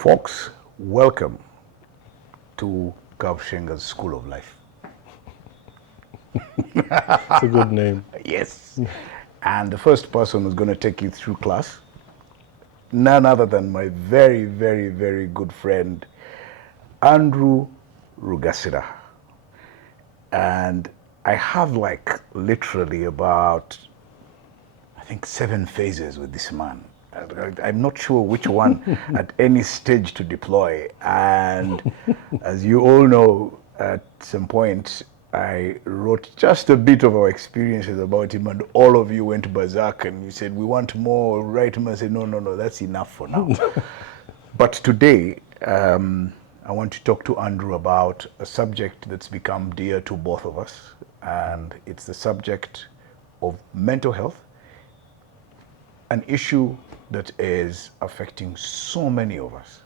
Folks, welcome to Kabushenga's School of Life. It's a good name. Yes. And the first person who's going to take you through class, none other than my very, very, very good friend, Andrew Rugasira. And I have literally about, I think, 7 phases with this man. I'm not sure which one at any stage to deploy. And as you all know, at some point, I wrote just a bit of our experiences about him, and all of you went berserk and you said, we want more, write him. I said, no, that's enough for now. But today, I want to talk to Andrew about a subject that's become dear to both of us, and it's the subject of mental health, an issue that is affecting so many of us.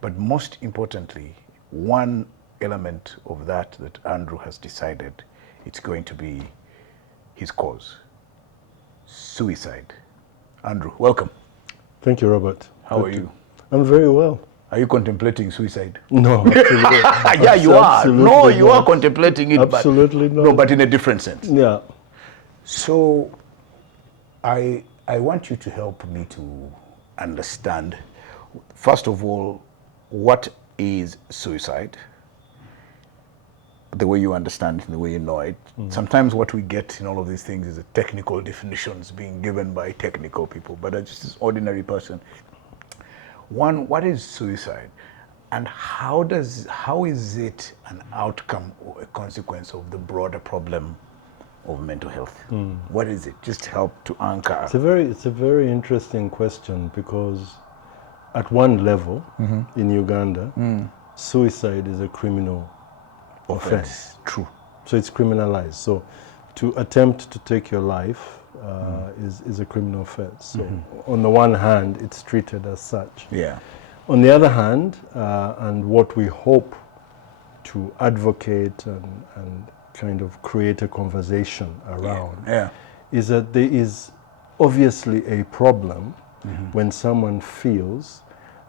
But most importantly, one element of that Andrew has decided it's going to be his cause: suicide. Andrew, welcome. Thank you, Robert. How are you? I'm very well. Are you contemplating suicide? No, absolutely. Yeah, you are. No, you are not. contemplating it. Absolutely but, not. No, but in a different sense. Yeah. So I want you to help me to understand, first of all, what is suicide, the way you understand it, the way you know it. Sometimes what we get in all of these things is the technical definitions being given by technical people, but as just this ordinary person. One, what is suicide? And how is it an outcome or a consequence of the broader problem of mental health? What is it? Just help to anchor. It's a very interesting question, because at one level in Uganda, suicide is a criminal offense. True. So it's criminalized. So to attempt to take your life is a criminal offense. So on the one hand, it's treated as such. Yeah. On the other hand, and what we hope to advocate and kind of create a conversation around is that there is obviously a problem when someone feels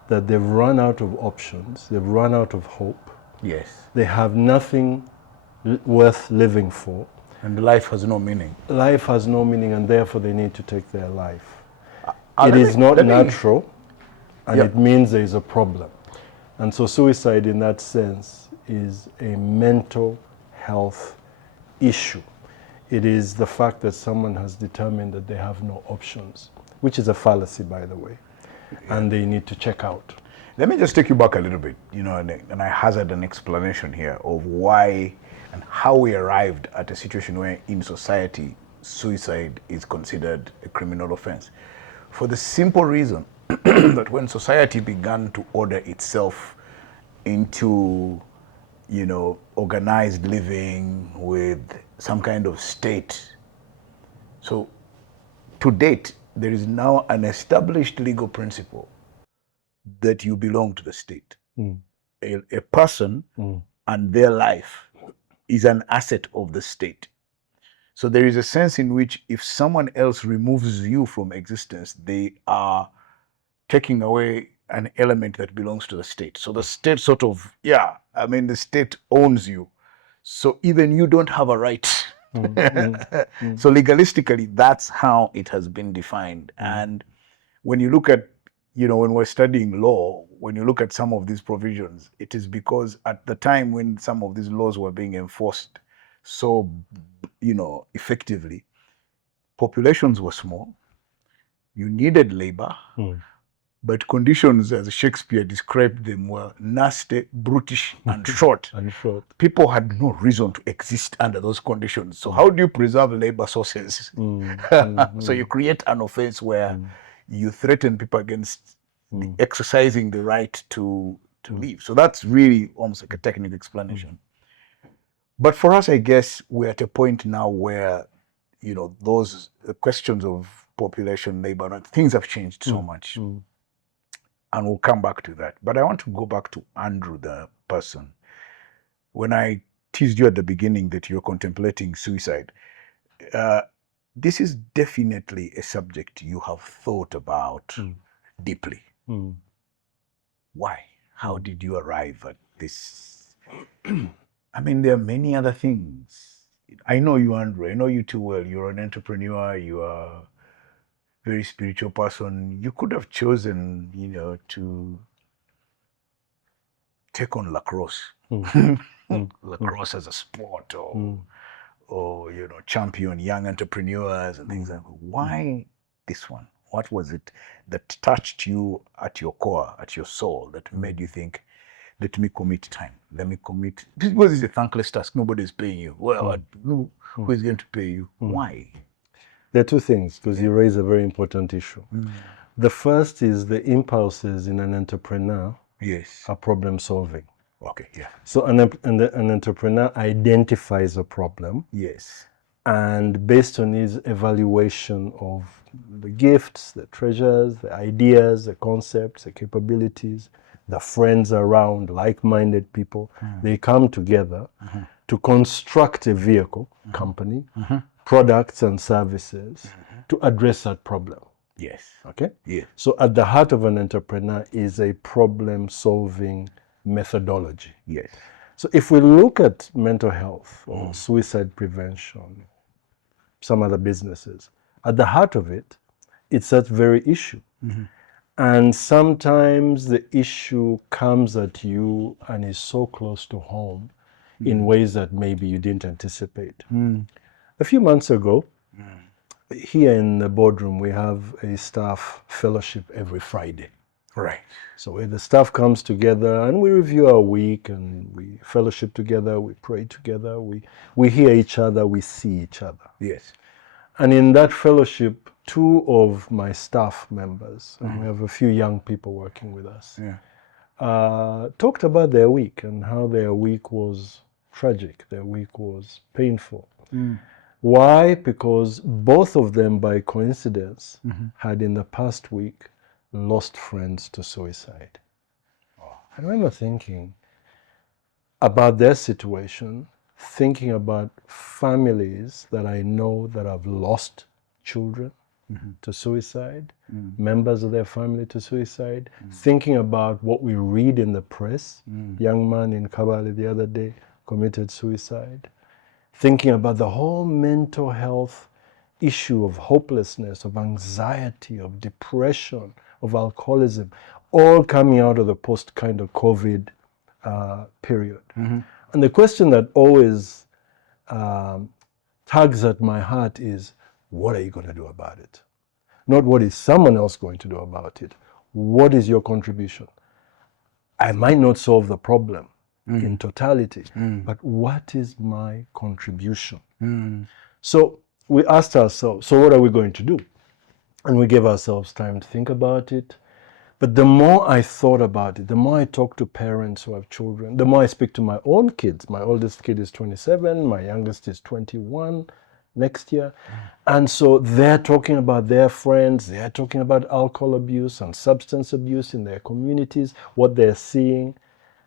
that they've run out of options, they've run out of hope. Yes. They have nothing worth living for. And life has no meaning. Life has no meaning, and therefore they need to take their life. It is not natural, and it means there is a problem. And so suicide in that sense is a mental health issue. It is the fact that someone has determined that they have no options, which is a fallacy, by the way, and they need to check out. Let me just take you back a little bit, and I hazard an explanation here of why and how we arrived at a situation where in society suicide is considered a criminal offense. For the simple reason that when society began to order itself into, organized living with some kind of state. So to date, there is now an established legal principle that you belong to the state. A person and their life is an asset of the state. So there is a sense in which if someone else removes you from existence, they are taking away an element that belongs to the state. So the state the state owns you. So even you don't have a right. So legalistically, that's how it has been defined. And when you look at, when we're studying law, when you look at some of these provisions, it is because at the time when some of these laws were being enforced so, effectively, populations were small, you needed labor, but conditions, as Shakespeare described them, were nasty, brutish, and short. People had no reason to exist under those conditions. So how do you preserve labor sources? So you create an offense where you threaten people against exercising the right to live. So that's really almost like a technical explanation. But for us, I guess we're at a point now where, those questions of population, labor, things have changed so much. And we'll come back to that. But I want to go back to Andrew, the person. When I teased you at the beginning that you're contemplating suicide, this is definitely a subject you have thought about deeply. Why? How did you arrive at this? I mean, there are many other things. I know you, Andrew. I know you too well. You're an entrepreneur. You are a very spiritual person. You could have chosen, to take on lacrosse. Lacrosse as a sport, or champion young entrepreneurs and things like that. Why this one? What was it that touched you at your core, at your soul, that made you think, let me commit time, let me commit, because it's a thankless task, nobody's paying you. Well, who is going to pay you? Why? There are two things, because you raise a very important issue. The first is the impulses in an entrepreneur are problem solving. Okay, yeah. So an entrepreneur identifies a problem. Yes. And based on his evaluation of the gifts, the treasures, the ideas, the concepts, the capabilities, the friends around, like-minded people, they come together to construct a vehicle, company, products and services to address that problem. Yes. Okay? Yeah. So at the heart of an entrepreneur is a problem-solving methodology. Yes. So if we look at mental health or suicide prevention, some other businesses, at the heart of it, it's that very issue. And sometimes the issue comes at you and is so close to home in ways that maybe you didn't anticipate. A few months ago, here in the boardroom, we have a staff fellowship every Friday. Right. So where the staff comes together and we review our week and we fellowship together, we pray together, we hear each other, we see each other. Yes. And in that fellowship, two of my staff members, and we have a few young people working with us, talked about their week and how their week was tragic, their week was painful. Why? Because both of them, by coincidence, had in the past week lost friends to suicide. I remember thinking about their situation, thinking about families that I know that have lost children to suicide, members of their family to suicide, thinking about what we read in the press. Young man in Kabale the other day committed suicide. Thinking about the whole mental health issue of hopelessness, of anxiety, of depression, of alcoholism, all coming out of the post kind of COVID period. And the question that always tugs at my heart is, what are you going to do about it? Not what is someone else going to do about it. What is your contribution? I might not solve the problem in totality, but what is my contribution? So we asked ourselves, so what are we going to do? And we gave ourselves time to think about it. But the more I thought about it, the more I talk to parents who have children, the more I speak to my own kids. My oldest kid is 27, my youngest is 21 next year. And so they're talking about their friends, they're talking about alcohol abuse and substance abuse in their communities, what they're seeing.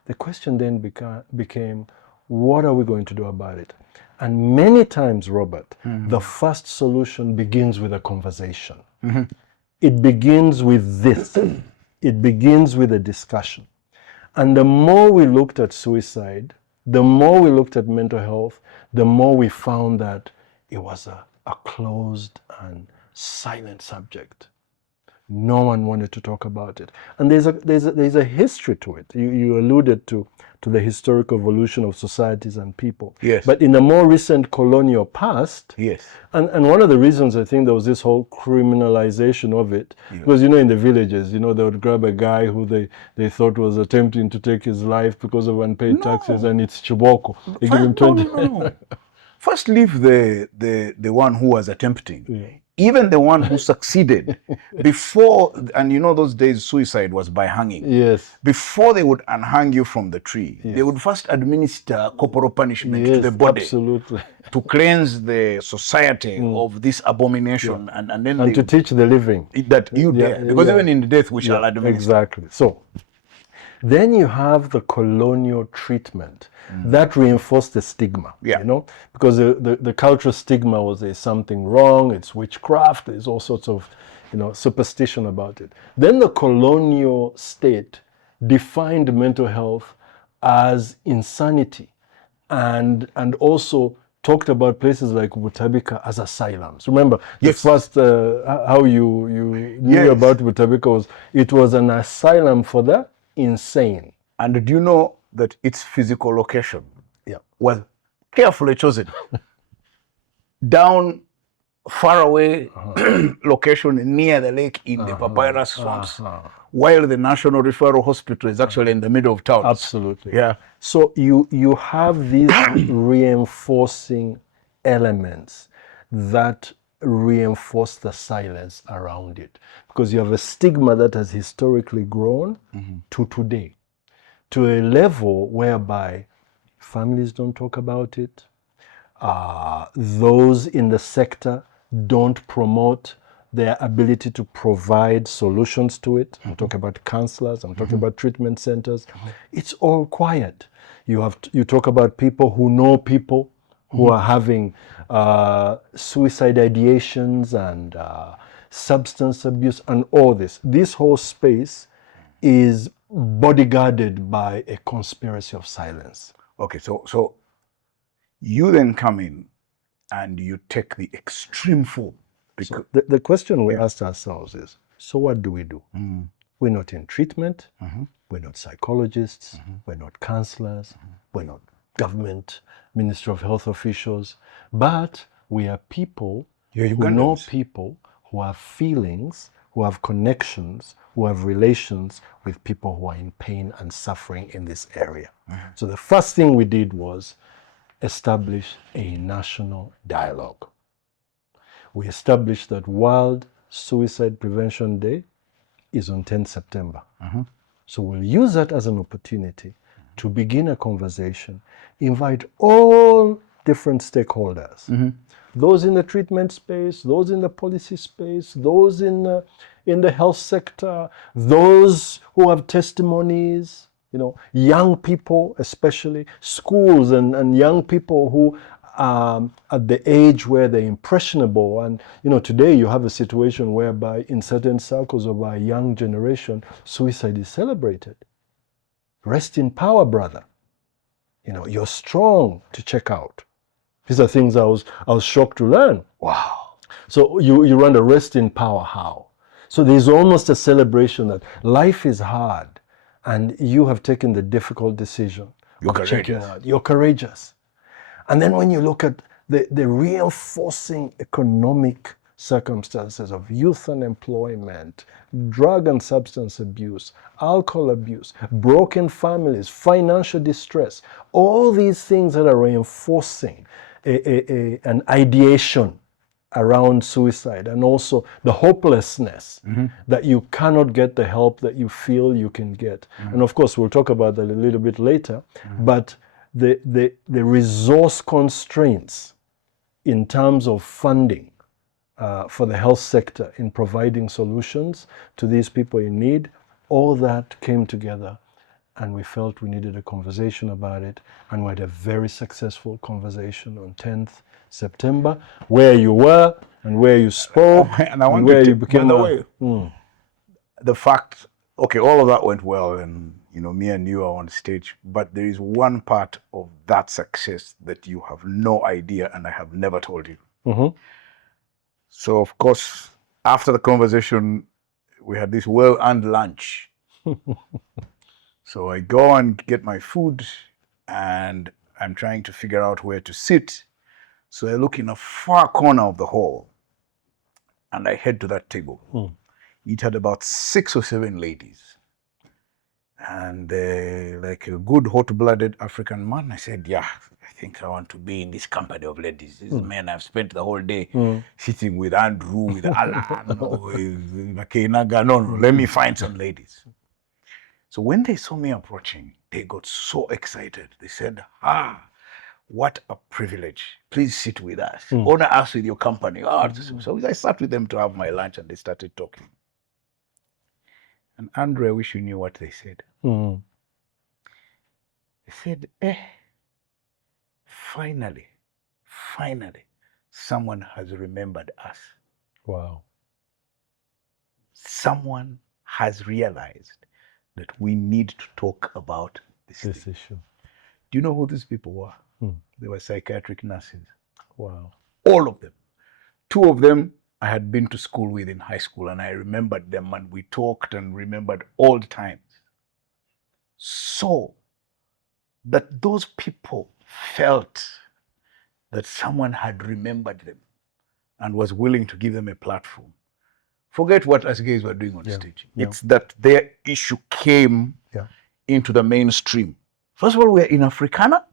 The question then became, what are we going to do about it? And many times, Robert, the first solution begins with a conversation. It begins with this. It begins with a discussion. And the more we looked at suicide, the more we looked at mental health, the more we found that it was a closed and silent subject. No one wanted to talk about it. And there's a history to it. You alluded to the historical evolution of societies and people. Yes. But in the more recent colonial past, Yes. and one of the reasons I think there was this whole criminalization of it, because in the villages, they would grab a guy who they thought was attempting to take his life because of unpaid taxes, and it's Chiboko. They give him 20. No. First leave the one who was attempting. Even the one who succeeded before, and those days suicide was by hanging. Yes. Before they would unhang you from the tree, they would first administer corporal punishment to the body. Absolutely. To cleanse the society of this abomination, and then to teach the living that you dare, because even in the death we shall administer. Exactly. So then you have the colonial treatment that reinforced the stigma, because the cultural stigma was there's something wrong, it's witchcraft, there's all sorts of superstition about it. Then the colonial state defined mental health as insanity, and also talked about places like Butabika as asylums. Remember, the Yes. first how you knew Yes. about Butabika was it was an asylum for the insane. And do you know that its physical location Yeah. was carefully chosen? Down far away location near the lake in the papyrus swamps, while the National Referral Hospital is actually in the middle of town. Absolutely. Yeah. So you have these reinforcing elements that reinforce the silence around it, because you have a stigma that has historically grown to today, to a level whereby families don't talk about it. Those in the sector don't promote their ability to provide solutions to it. I'm talking about counselors, I'm talking about treatment centers. It's all quiet. You talk about people who know people who are having suicide ideations and substance abuse and all this. This whole space is bodyguarded by a conspiracy of silence. Okay, so you then come in and you take the extreme form. So the question we asked ourselves is, so what do we do? We're not in treatment, we're not psychologists, we're not counselors, we're not government, Ministry of Health officials, but we are people who know people, who have feelings, who have connections, who have relations with people who are in pain and suffering in this area. So the first thing we did was establish a national dialogue. We established that World Suicide Prevention Day is on 10th September. So we'll use that as an opportunity to begin a conversation, invite all different stakeholders, those in the treatment space, those in the policy space, those in the health sector, those who have testimonies, young people especially, schools and young people who at the age where they're impressionable. And today you have a situation whereby in certain circles of our young generation, suicide is celebrated. Rest in power, brother. You're strong to check out. These are things I was shocked to learn. Wow. So you run a rest in power how? So there's almost a celebration that life is hard and you have taken the difficult decision of checking out. You're courageous. And then when you look at the reinforcing economic circumstances of youth unemployment, drug and substance abuse, alcohol abuse, broken families, financial distress, all these things that are reinforcing an ideation around suicide, and also the hopelessness that you cannot get the help that you feel you can get. And of course, we'll talk about that a little bit later, but the resource constraints in terms of funding for the health sector in providing solutions to these people in need, all that came together, and we felt we needed a conversation about it, and we had a very successful conversation on 10th September, where you were and where you spoke and I want where to you became the fact, okay, all of that went well, and me and you are on stage, but there is one part of that success that you have no idea, and I have never told you. So of course, after the conversation, we had this well-earned lunch. So I go and get my food, and I'm trying to figure out where to sit. So I look in a far corner of the hall, and I head to that table. It had about 6 or 7 ladies. And like a good hot-blooded African man, I said, yeah, I think I want to be in this company of ladies. These men, I've spent the whole day sitting with Andrew, with Alan, with Makenaga. No, let me find some ladies. So when they saw me approaching, they got so excited. They said, what a privilege. Please sit with us. Honor us with your company. So I sat with them to have my lunch, and they started talking. And Andrew, I wish you knew what they said. They said, finally, someone has remembered us. Wow. Someone has realized that we need to talk about this thing. issue. Do you know who these people were? Hmm. They were psychiatric nurses. Wow. All of them. 2 of them I had been to school with in high school, and I remembered them, and we talked and remembered old times. So that those people felt that someone had remembered them and was willing to give them a platform. Forget what us gays were doing on stage. It's that their issue came into the mainstream. First of all, we're in Africana.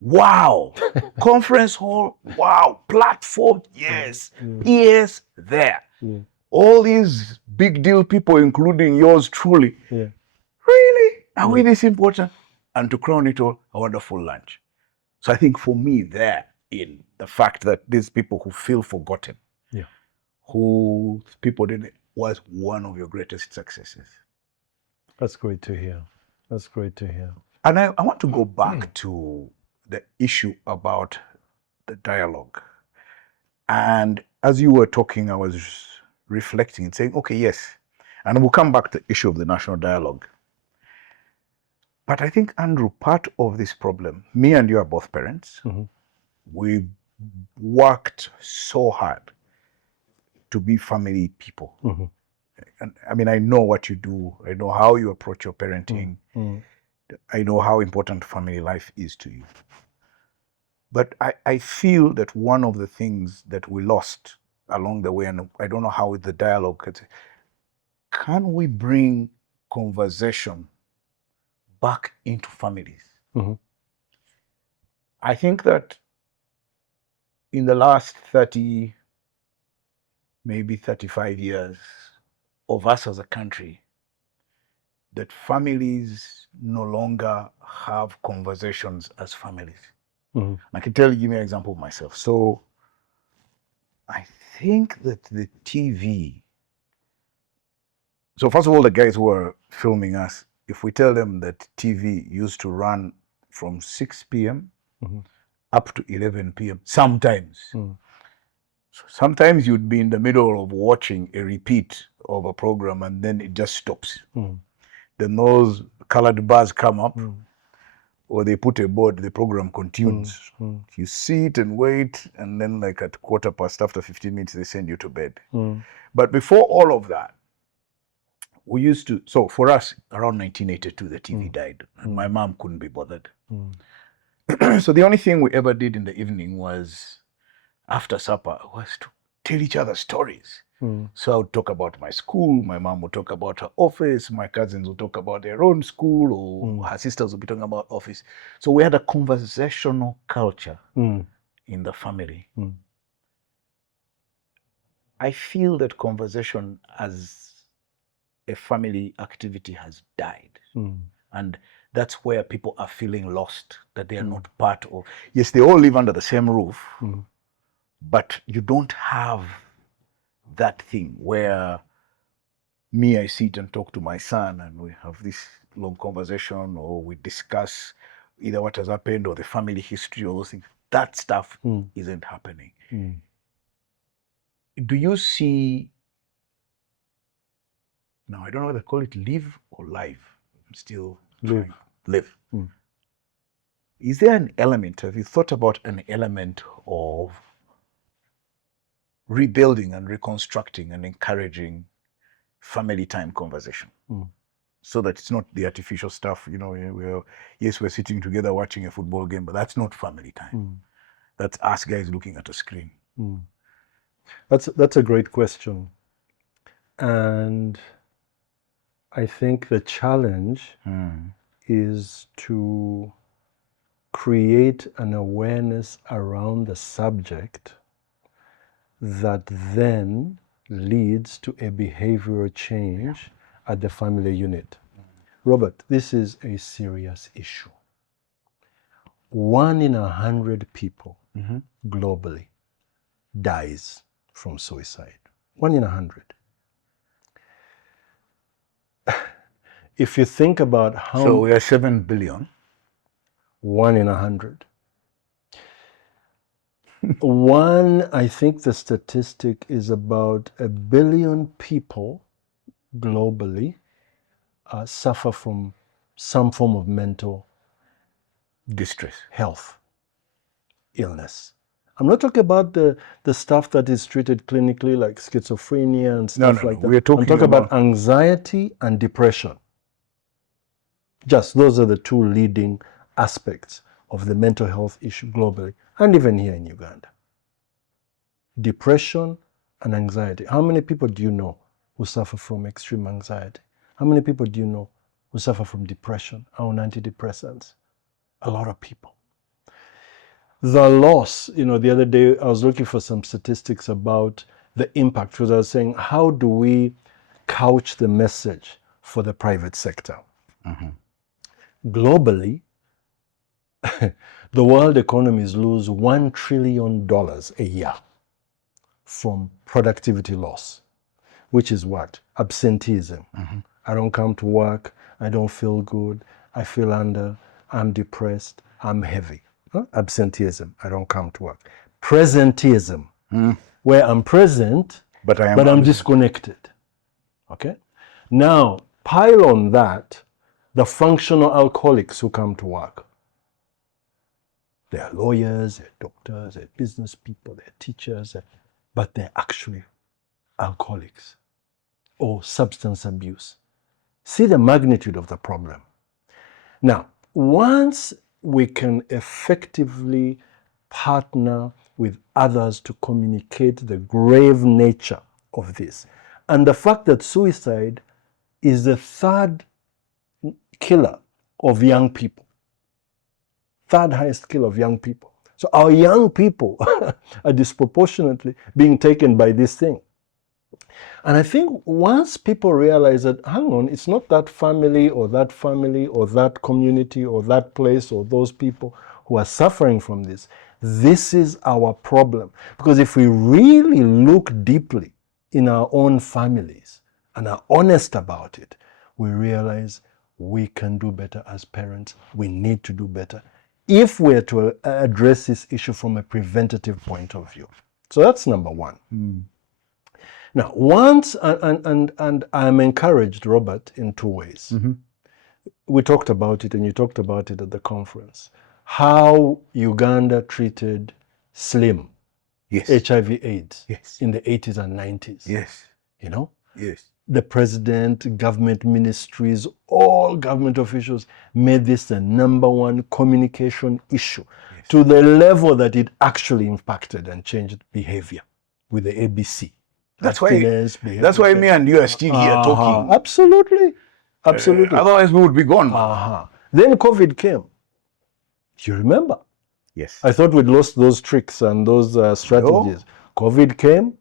Wow. Conference hall. Wow. Platform. Yes. Peers there. All these big deal people, including yours truly. Really? Are we this important? And to crown it all, a wonderful lunch. So I think for me there, in the fact that these people who feel forgotten, who people didn't, was one of your greatest successes. That's great to hear. That's great to hear. And I want to go back to the issue about the dialogue. And as you were talking, I was reflecting and saying, okay, yes. And we'll come back to the issue of the national dialogue. But I think, Andrew, part of this problem, me and you are both parents. We worked so hard to be family people. And I mean, I know what you do. I know how you approach your parenting. I know how important family life is to you. But I feel that one of the things that we lost along the way, and I don't know how the dialogue, can we bring conversation back into families? I think that in the last 30, maybe 35 years of us as a country, that families no longer have conversations as families. I can give you an example of myself. So I think that the TV, so first of all, the guys who are filming us, if we tell them that TV used to run from 6 p.m. up to 11 p.m. sometimes. So sometimes you'd be in the middle of watching a repeat of a program and then it just stops. Then those colored bars come up, or they put a board, the program continues. You sit and wait, and then like at 15:15, after 15 minutes, they send you to bed. But before all of that, we used to, so for us, around 1982, the TV died, and my mom couldn't be bothered. So the only thing we ever did in the evening was, after supper, was to tell each other stories. So I would talk about my school, my mom would talk about her office, my cousins would talk about their own school, or her sisters would be talking about office. So we had a conversational culture in the family. I feel that conversation as a family activity has died. And that's where people are feeling lost, that they are not part of. Yes, they all live under the same roof, but you don't have that thing where I sit and talk to my son and we have this long conversation, or we discuss either what has happened or the family history or those things. That stuff isn't happening. Do you see, now I don't know whether to call it live or live. I'm still trying. Live. Is there an element, have you thought about an element of rebuilding and reconstructing and encouraging family time conversation, so that it's not the artificial stuff, we're sitting together watching a football game, but that's not family time. That's us guys looking at a screen. That's a great question. And I think the challenge is to create an awareness around the subject that then leads to a behavioral change at the family unit. Robert, this is a serious issue. 1 in 100 people globally dies from suicide. 1 in 100. If you think about how... So we are 7 billion. 1 in 100. I think the statistic is about 1 billion people globally suffer from some form of mental Distress. health illness. I'm not talking about the stuff that is treated clinically like schizophrenia and stuff like that. We're talking I'm talking about anxiety and depression. Just those are the two leading aspects of the mental health issue globally and even here in Uganda. Depression and anxiety. How many people do you know who suffer from extreme anxiety? How many people do you know who suffer from depression on antidepressants? A lot of people. The loss, the other day I was looking for some statistics about the impact, because I was saying, how do we couch the message for the private sector? Mm-hmm. Globally, the world economies lose $1 trillion a year from productivity loss, which is what? Absenteeism. Mm-hmm. I don't come to work, I don't feel good, I feel I'm depressed, I'm heavy. Absenteeism, I don't come to work. Presenteeism, where I'm present, but I'm disconnected. Okay? Now, pile on that the functional alcoholics who come to work. They're lawyers, they're doctors, they're business people, they're teachers, but they're actually alcoholics or substance abuse. See the magnitude of the problem. Now, once we can effectively partner with others to communicate the grave nature of this, and the fact that suicide is the third killer of young people, third highest killer of young people. So our young people are disproportionately being taken by this thing. And I think once people realize that, hang on, it's not that family or that community or that place or those people who are suffering from this. This is our problem. Because if we really look deeply in our own families and are honest about it, we realize we can do better as parents. We need to do better if we're to address this issue from a preventative point of view. So that's number one. Now, once, and I'm encouraged, Robert, in two ways. Mm-hmm. We talked about it, and you talked about it at the conference, how Uganda treated SLIM, yes, HIV/AIDS, yes, in the 80s and 90s. Yes. Yes. The president, government ministries, all government officials made this the number one communication issue, yes, to the level that it actually impacted and changed behavior with the ABC. That's why me and you are still here talking. Absolutely. Otherwise we would be gone. Then COVID came. Do you remember? Yes. I thought we'd lost those tricks and those strategies. No. COVID came,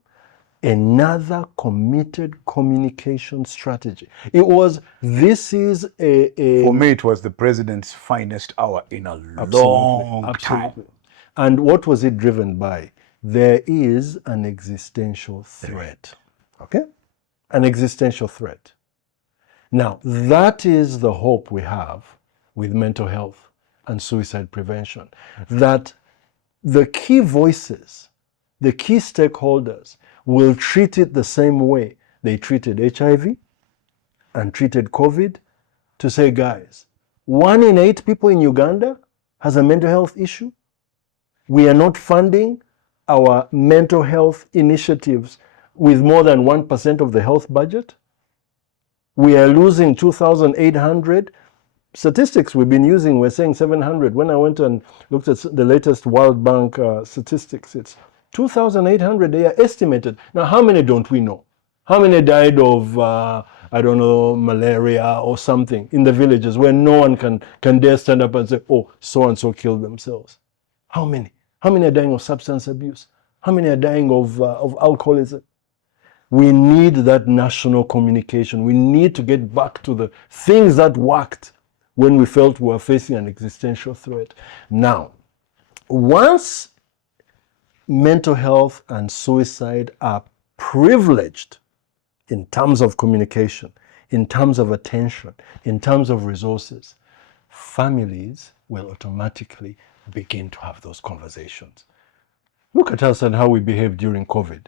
another committed communication strategy. This is a... For me, it was the president's finest hour in a long time. And what was it driven by? There is an existential threat. Okay? An existential threat. Now, that is the hope we have with mental health and suicide prevention. That the key voices, the key stakeholders will treat it the same way they treated HIV and treated COVID, to say, guys, 1 in 8 people in Uganda has a mental health issue. We are not funding our mental health initiatives with more than 1% of the health budget. We are losing 2,800. Statistics we've been using, we're saying 700. When I went and looked at the latest World Bank statistics, it's 2,800 they are estimated. Now, how many don't we know? How many died of, malaria or something in the villages where no one can dare stand up and say, oh, so-and-so killed themselves? How many? How many are dying of substance abuse? How many are dying of alcoholism? We need that national communication. We need to get back to the things that worked when we felt we were facing an existential threat. Now, once mental health and suicide are privileged in terms of communication, in terms of attention, in terms of resources, families will automatically begin to have those conversations. Look at us and how we behaved during COVID.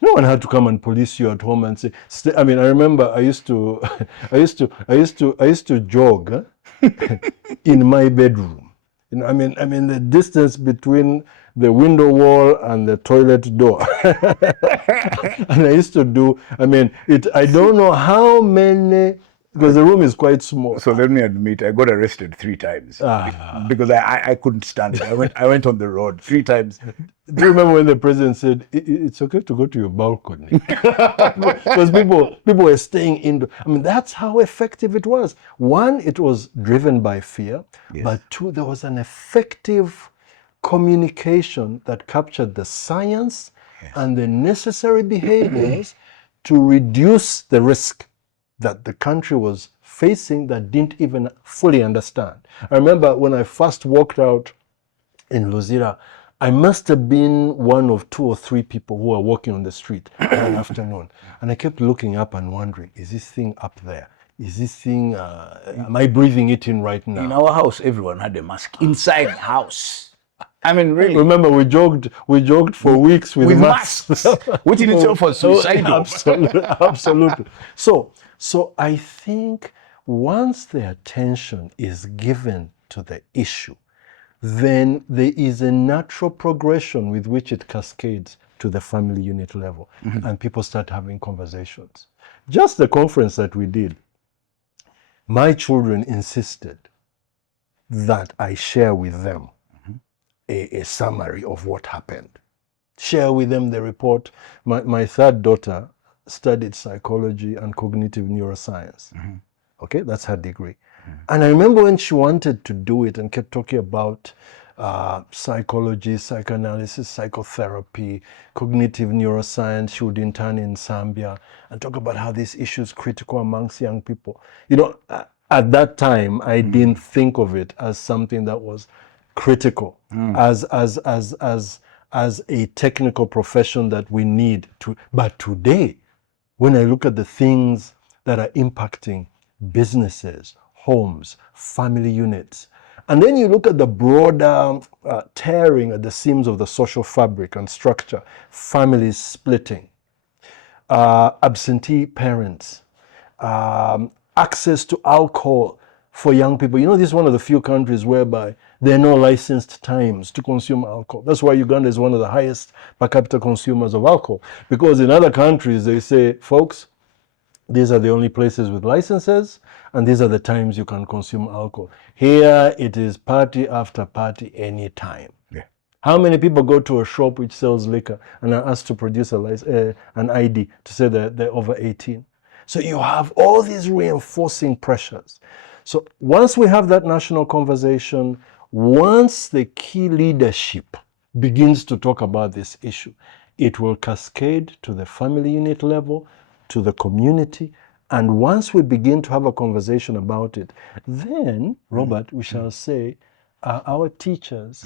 No one had to come and police you at home and say. I mean, I remember I used to, I used to jog in my bedroom. You know, I mean, the distance between the window wall and the toilet door. And I used to do. I mean, I don't know how many, because the room is quite small. So let me admit, I got arrested 3 times because I couldn't stand it. I went on the road 3 times. Do you remember when the president said it's okay to go to your balcony? Because people were staying indoors. I mean, that's how effective it was. One, it was driven by fear, Yes. but two, there was an effective communication that captured the science and the necessary behaviors to reduce the risk that the country was facing that didn't even fully understand. I remember when I first walked out in Rugasira, I must have been one of 2 or 3 people who were walking on the street that afternoon. And I kept looking up and wondering, is this thing up there? Is this thing, am I breathing it in right now? In our house, everyone had a mask inside the house. I mean, really. Remember, we jogged for weeks with masks. Which in itself was suicidal. Absolutely. So I think once the attention is given to the issue, then there is a natural progression with which it cascades to the family unit level, and people start having conversations. Just the conference that we did, my children insisted that I share with them a summary of what happened. Share with them the report. My third daughter studied psychology and cognitive neuroscience. Okay, that's her degree. And I remember when she wanted to do it and kept talking about psychology, psychoanalysis, psychotherapy, cognitive neuroscience. She would intern in Zambia and talk about how this issue is critical amongst young people. You know, at that time, I didn't think of it as something that was critical, as a technical profession that we need to. But today, when I look at the things that are impacting businesses, homes, family units, and then you look at the broader tearing at the seams of the social fabric and structure, families splitting, absentee parents, access to alcohol for young people. You know, this is one of the few countries whereby there are no licensed times to consume alcohol. That's why Uganda is one of the highest per capita consumers of alcohol. Because in other countries, they say, folks, these are the only places with licenses, and these are the times you can consume alcohol. Here, it is party after party anytime. Yeah. How many people go to a shop which sells liquor and are asked to produce an ID to say that they're over 18? So you have all these reinforcing pressures. So once we have that national conversation, once the key leadership begins to talk about this issue, it will cascade to the family unit level, to the community. And once we begin to have a conversation about it, then, Robert, we shall say, are our teachers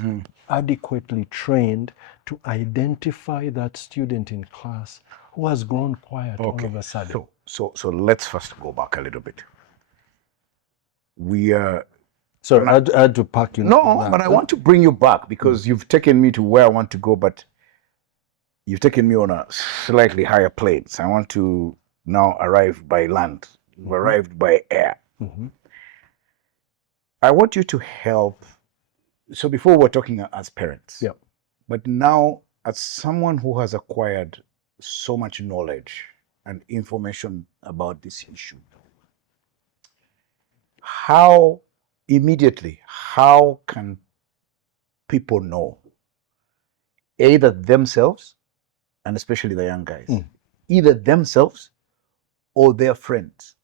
adequately trained to identify that student in class who has grown quiet all of a sudden? So let's first go back a little bit. We are... Sorry, I had to pack you. No, but I want to bring you back because you've taken me to where I want to go, but you've taken me on a slightly higher plane. So I want to now arrive by land. We've arrived by air. I want you to help. So before we're talking as parents, but now as someone who has acquired so much knowledge and information about this issue, how can people know, either themselves, and especially the young guys, either themselves or their friends,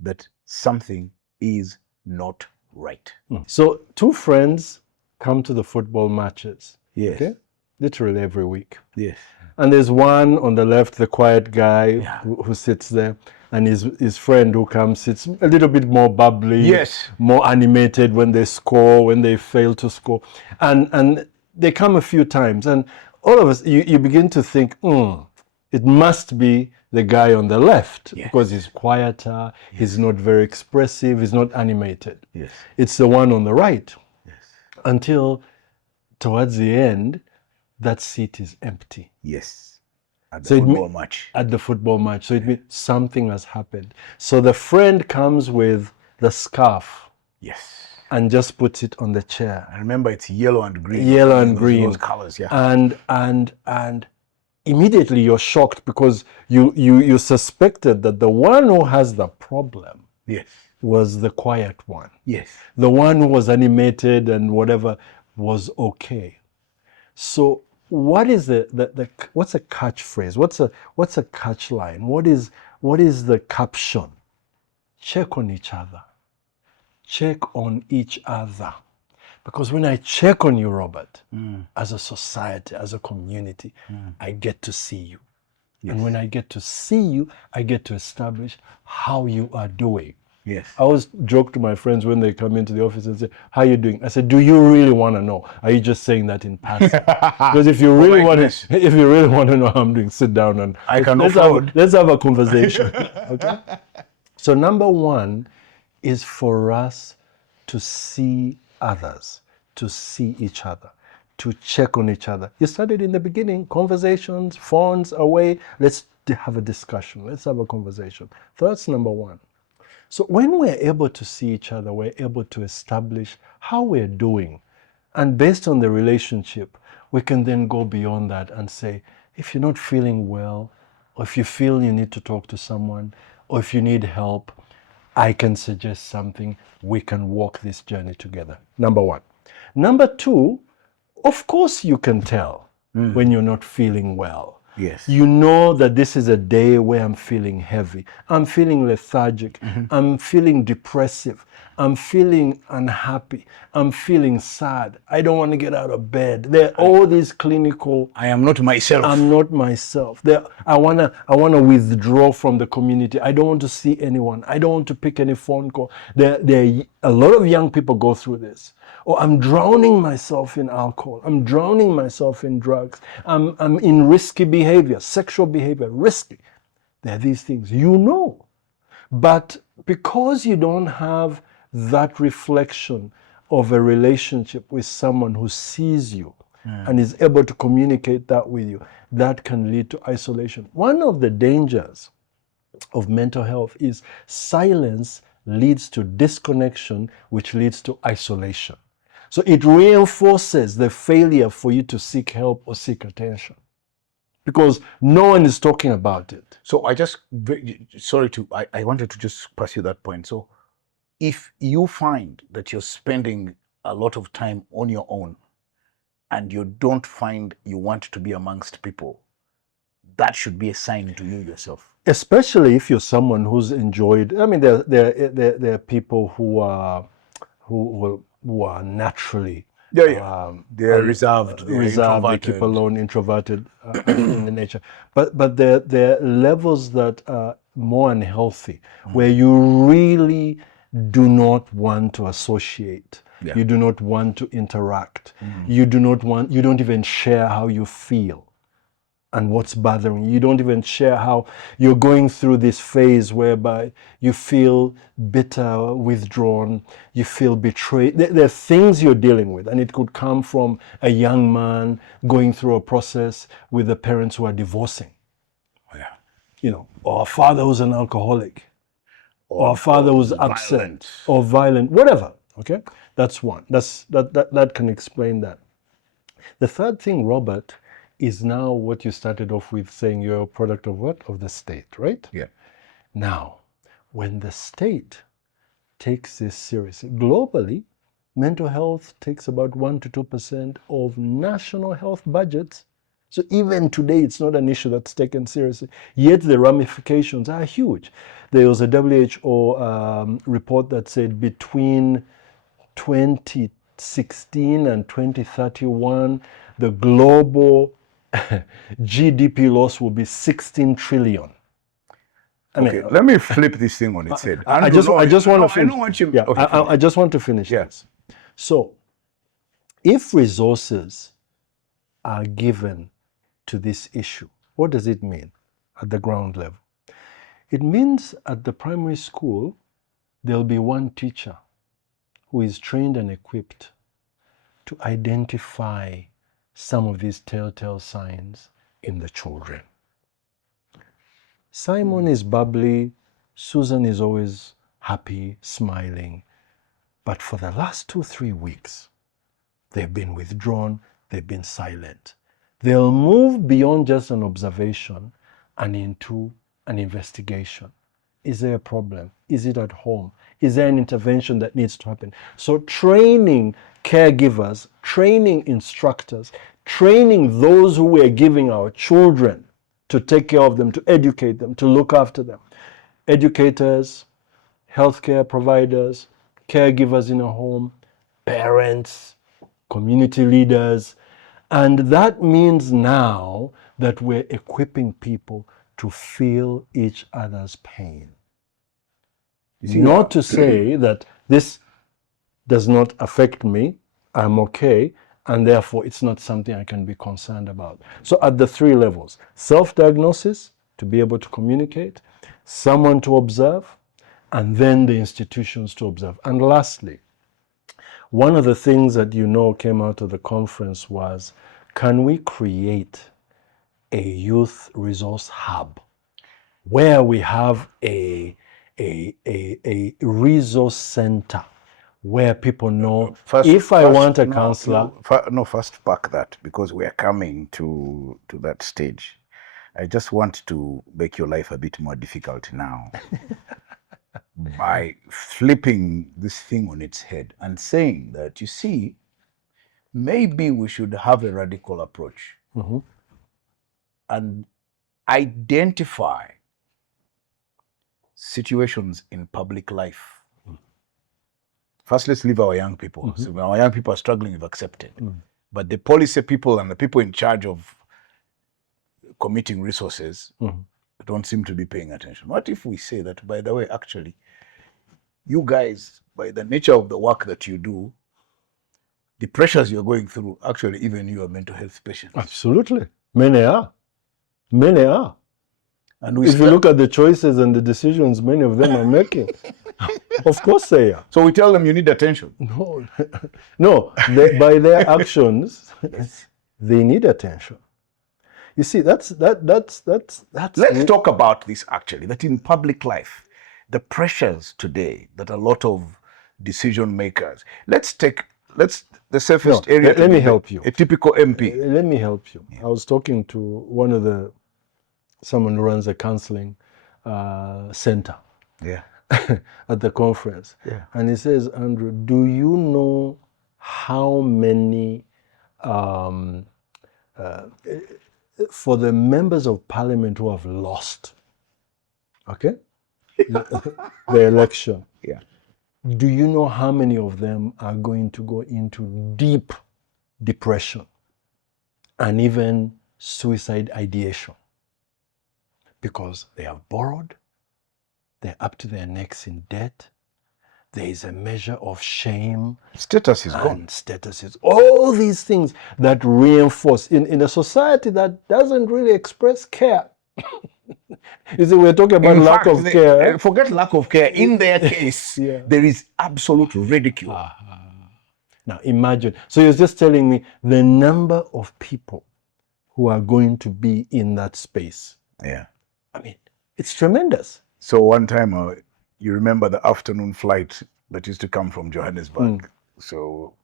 that something is not right? So 2 friends come to the football matches. Yes. Okay? Literally every week. Yes. And there's one on the left, the quiet guy who sits there, and his friend who comes sits a little bit more bubbly, more animated when they score, when they fail to score. And they come a few times, and all of us, you begin to think, it must be the guy on the left, because he's quieter, he's not very expressive, he's not animated. It's the one on the right. Until towards the end, that seat is empty. At the So football match. at the football match. So it means something has happened. So the friend comes with the scarf Yes. and just puts it on the chair. I remember it's yellow and green. Yellow and green. Those colors, yeah. And immediately you're shocked because you suspected that the one who has the problem Yes. was the quiet one. Yes. The one who was animated and whatever was okay. So what is what's a catchphrase? What's a catchline? What is the caption? Check on each other. Check on each other. Because when I check on you, Robert, as a society, as a community, I get to see you. Yes. And when I get to see you, I get to establish how you are doing. Yes. I always joke to my friends when they come into the office and say, how are you doing? I said, do you really want to know? Are you just saying that in passing? Because if you really want to know how I'm doing, sit down and let's have a conversation. Okay? So number one is for us to see others, to see each other, to check on each other. You started in the beginning, conversations, phones away. Let's have a discussion. Let's have a conversation. So that's number one. So when we're able to see each other, we're able to establish how we're doing. And based on the relationship, we can then go beyond that and say, if you're not feeling well, or if you feel you need to talk to someone, or if you need help, I can suggest something. We can walk this journey together. Number one. Number two, of course you can tell when you're not feeling well. Yes. You know that this is a day where I'm feeling heavy. I'm feeling lethargic. I'm feeling depressive. I'm feeling unhappy. I'm feeling sad. I don't want to get out of bed. There are all these clinical. I am not myself. I'm not myself. I wanna withdraw from the community. I don't want to see anyone. I don't want to pick any phone call. A lot of young people go through this. Or I'm drowning myself in alcohol. I'm drowning myself in drugs. I'm in risky behavior, sexual behavior, risky. There are these things, you know. But because you don't have that reflection of a relationship with someone who sees you and is able to communicate that with you, that can lead to isolation. One of the dangers of mental health is silence leads to disconnection, which leads to isolation. So it reinforces the failure for you to seek help or seek attention because no one is talking about it. So I wanted to just pursue that point. So if you find that you're spending a lot of time on your own and you don't find you want to be amongst people, that should be a sign to you yourself. Especially if you're someone who's enjoyed. I mean, there are people who are naturally they're reserved, they keep alone, introverted in the nature. But there are levels that are more unhealthy, where you really do not want to associate. Yeah. You do not want to interact. You don't even share how you feel and what's bothering you. You don't even share how you're going through this phase whereby you feel bitter, withdrawn, you feel betrayed. There are things you're dealing with, and it could come from a young man going through a process with the parents who are divorcing. Yeah. Or a father who's an alcoholic, or a father who's absent, or violent, whatever. Okay? That's one. That can explain that. The third thing, Robert, is now what you started off with saying you're a product of what? Of the state, right? Yeah. Now, when the state takes this seriously, globally, mental health takes about 1 to 2% of national health budgets. So even today, it's not an issue that's taken seriously. Yet the ramifications are huge. There was a WHO report that said between 2016 and 2031, the global GDP loss will be 16 trillion. Okay, let me flip this thing on its head. I just want to finish. I know what you. Yeah, okay, I just want to finish this. So, if resources are given to this issue, what does it mean at the ground level? It means at the primary school, there'll be one teacher who is trained and equipped to identify some of these telltale signs in the children. Simon is bubbly, Susan is always happy, smiling. But for the last 2-3 weeks, they've been withdrawn, they've been silent. They'll move beyond just an observation and into an investigation. Is there a problem? Is it at home? Is there an intervention that needs to happen? So training caregivers, training instructors, training those who we're giving our children to take care of them, to educate them, to look after them. Educators, healthcare providers, caregivers in a home, parents, community leaders. And that means now that we're equipping people to feel each other's pain. Not to say that this does not affect me, I'm okay, and therefore it's not something I can be concerned about. So at the 3 levels, self-diagnosis, to be able to communicate, someone to observe, and then the institutions to observe. And lastly, one of the things that came out of the conference was, can we create a youth resource hub where we have a resource center where people know I want a counselor. First pack that, because we are coming to that stage. I just want to make your life a bit more difficult now by flipping this thing on its head and saying that, you see, maybe we should have a radical approach and identify situations in public life. First, let's leave our young people. So our young people are struggling with accepted. But the policy people and the people in charge of committing resources don't seem to be paying attention. What if we say that, by the way, actually, you guys, by the nature of the work that you do, the pressures you're going through, actually, even you are mental health patients. Absolutely. Many are. Many are. And if you look at the choices and the decisions many of them are making, of course they are. So we tell them you need attention. No, by their actions, they need attention. You see, that's. Let's talk about this actually. That in public life, the pressures today that a lot of decision makers. Let's the surface area. Let me help you. A typical MP. Let me help you. I was talking to someone who runs a counseling center. Yeah. At the conference. Yeah. And he says, Andrew, do you know how many for the members of parliament who have lost, okay, the election, yeah, do you know how many of them are going to go into deep depression and even suicide ideation? Because they have borrowed, they're up to their necks in debt, there is a measure of shame. Status is gone. Status is, all these things that reinforce in a society that doesn't really express care. You see, we're talking about lack of care. Forget lack of care. In their case, there is absolute ridicule. Now imagine, so you're just telling me the number of people who are going to be in that space. Yeah. I mean, it's tremendous. So one time, you remember the afternoon flight that used to come from Johannesburg. So,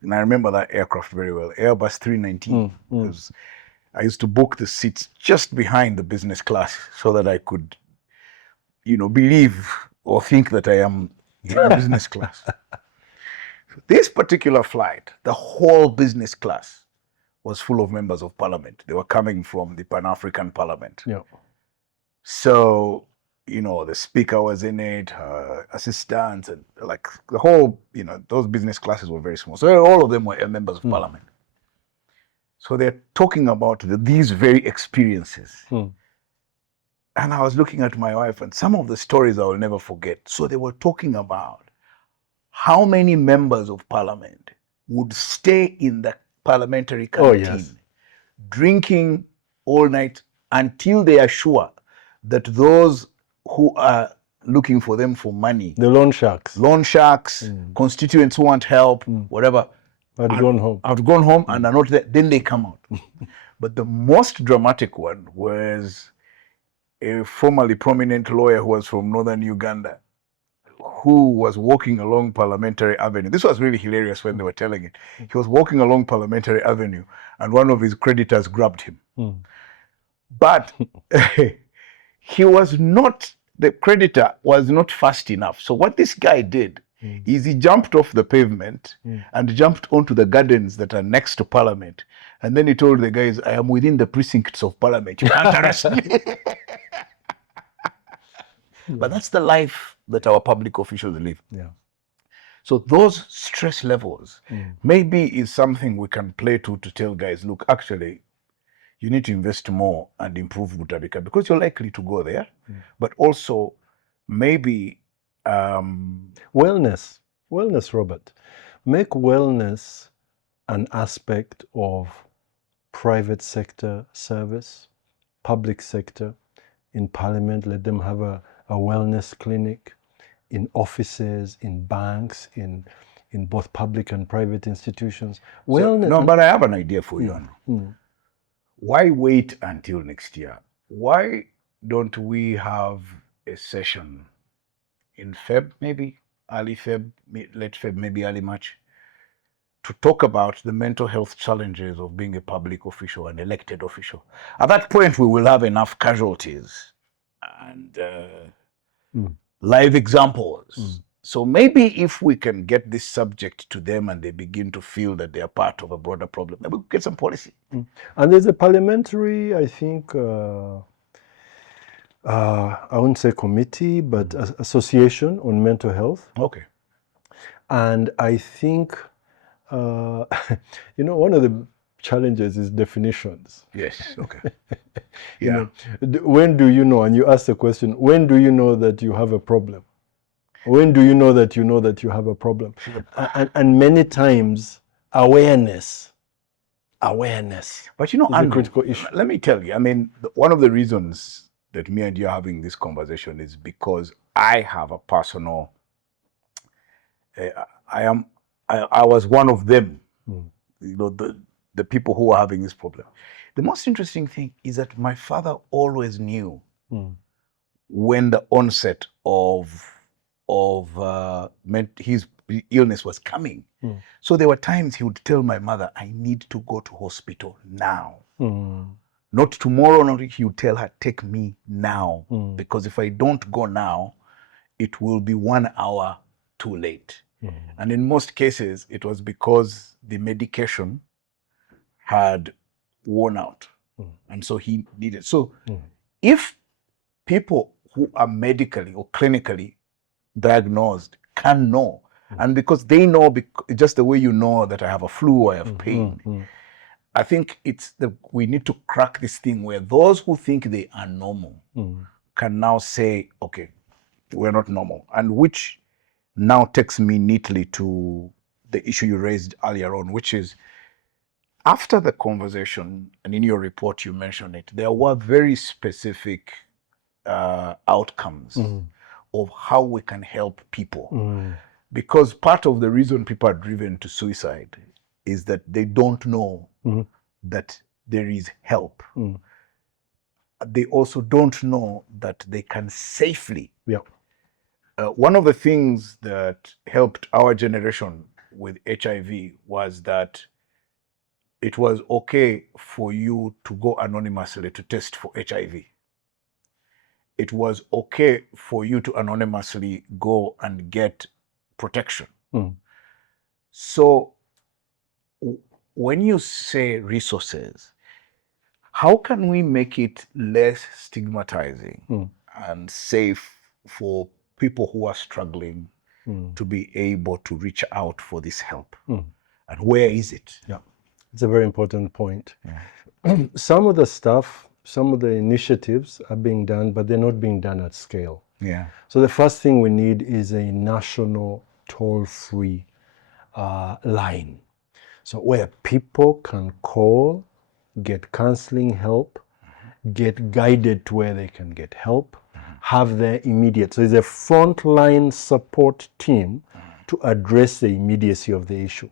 and I remember that aircraft very well, Airbus 319, because I used to book the seats just behind the business class so that I could, believe or think that I am in business class. This particular flight, the whole business class was full of members of parliament. They were coming from the Pan-African Parliament. Yeah. So, the speaker was in it, her assistants, and like the whole, those business classes were very small. So all of them were members of parliament. So they're talking about these very experiences. And I was looking at my wife, and some of the stories I will never forget. So they were talking about how many members of parliament would stay in the parliamentary canteen, drinking all night until they are sure that those who are looking for them for money, the loan sharks, constituents who want help, whatever, have gone home and are not there, then they come out. But the most dramatic one was a formerly prominent lawyer who was from northern Uganda, who was walking along Parliamentary Avenue. This was really hilarious when they were telling it. He was walking along Parliamentary Avenue and one of his creditors grabbed him. But he was not, the creditor was not fast enough. So what this guy did is he jumped off the pavement and jumped onto the gardens that are next to Parliament. And then he told the guys, I am within the precincts of Parliament. You can't arrest me. But that's the life that our public officials live. Yeah. So those stress levels maybe is something we can play to tell guys, look, actually, you need to invest more and improve Butabika because you're likely to go there. But also maybe wellness, Robert. Make wellness an aspect of private sector service, public sector. In Parliament, let them have a wellness clinic. In offices, in banks, in both public and private institutions. Wellness. No, but I have an idea for you, Andrew. Why wait until next year? Why don't we have a session in Feb, maybe early Feb, late Feb, maybe early March, to talk about the mental health challenges of being a public official, an elected official? At that point, we will have enough casualties and live examples. So maybe if we can get this subject to them and they begin to feel that they are part of a broader problem, then we'll get some policy. And there's a parliamentary, I think, I wouldn't say committee, but association on mental health. Okay. And I think, one of the challenges is definitions. Yes, okay. Yeah. When do you know, and you ask the question, when do you know that you have a problem? When do you know that you have a problem? And many times, awareness. But is a critical issue. Let me tell you, I mean, one of the reasons that me and you are having this conversation is because I have a personal, I was one of them, the people who are having this problem. The most interesting thing is that my father always knew when the onset of his illness was coming. So there were times he would tell my mother, I need to go to hospital now. Not tomorrow, not he would tell her, take me now. Because if I don't go now, it will be 1 hour too late. And in most cases, it was because the medication had worn out. And so he needed. So if people who are medically or clinically diagnosed can know, and because they know, just the way you know that I have a flu or I have pain, I think we need to crack this thing where those who think they are normal can now say, okay, we're not normal. And which now takes me neatly to the issue you raised earlier on, which is after the conversation, and in your report you mentioned it, there were very specific outcomes of how we can help people. Because part of the reason people are driven to suicide is that they don't know that there is help. They also don't know that they can safely. One of the things that helped our generation with HIV was that it was okay for you to go anonymously to test for HIV. It was okay for you to anonymously go and get protection. So when you say resources, how can we make it less stigmatizing and safe for people who are struggling to be able to reach out for this help? And where is it? It's a very important point. Some of the stuff, some of the initiatives are being done, but they're not being done at scale. So the first thing we need is a national toll-free line. So where people can call, get counseling help, get guided to where they can get help, have their immediate. So it's a frontline support team to address the immediacy of the issue.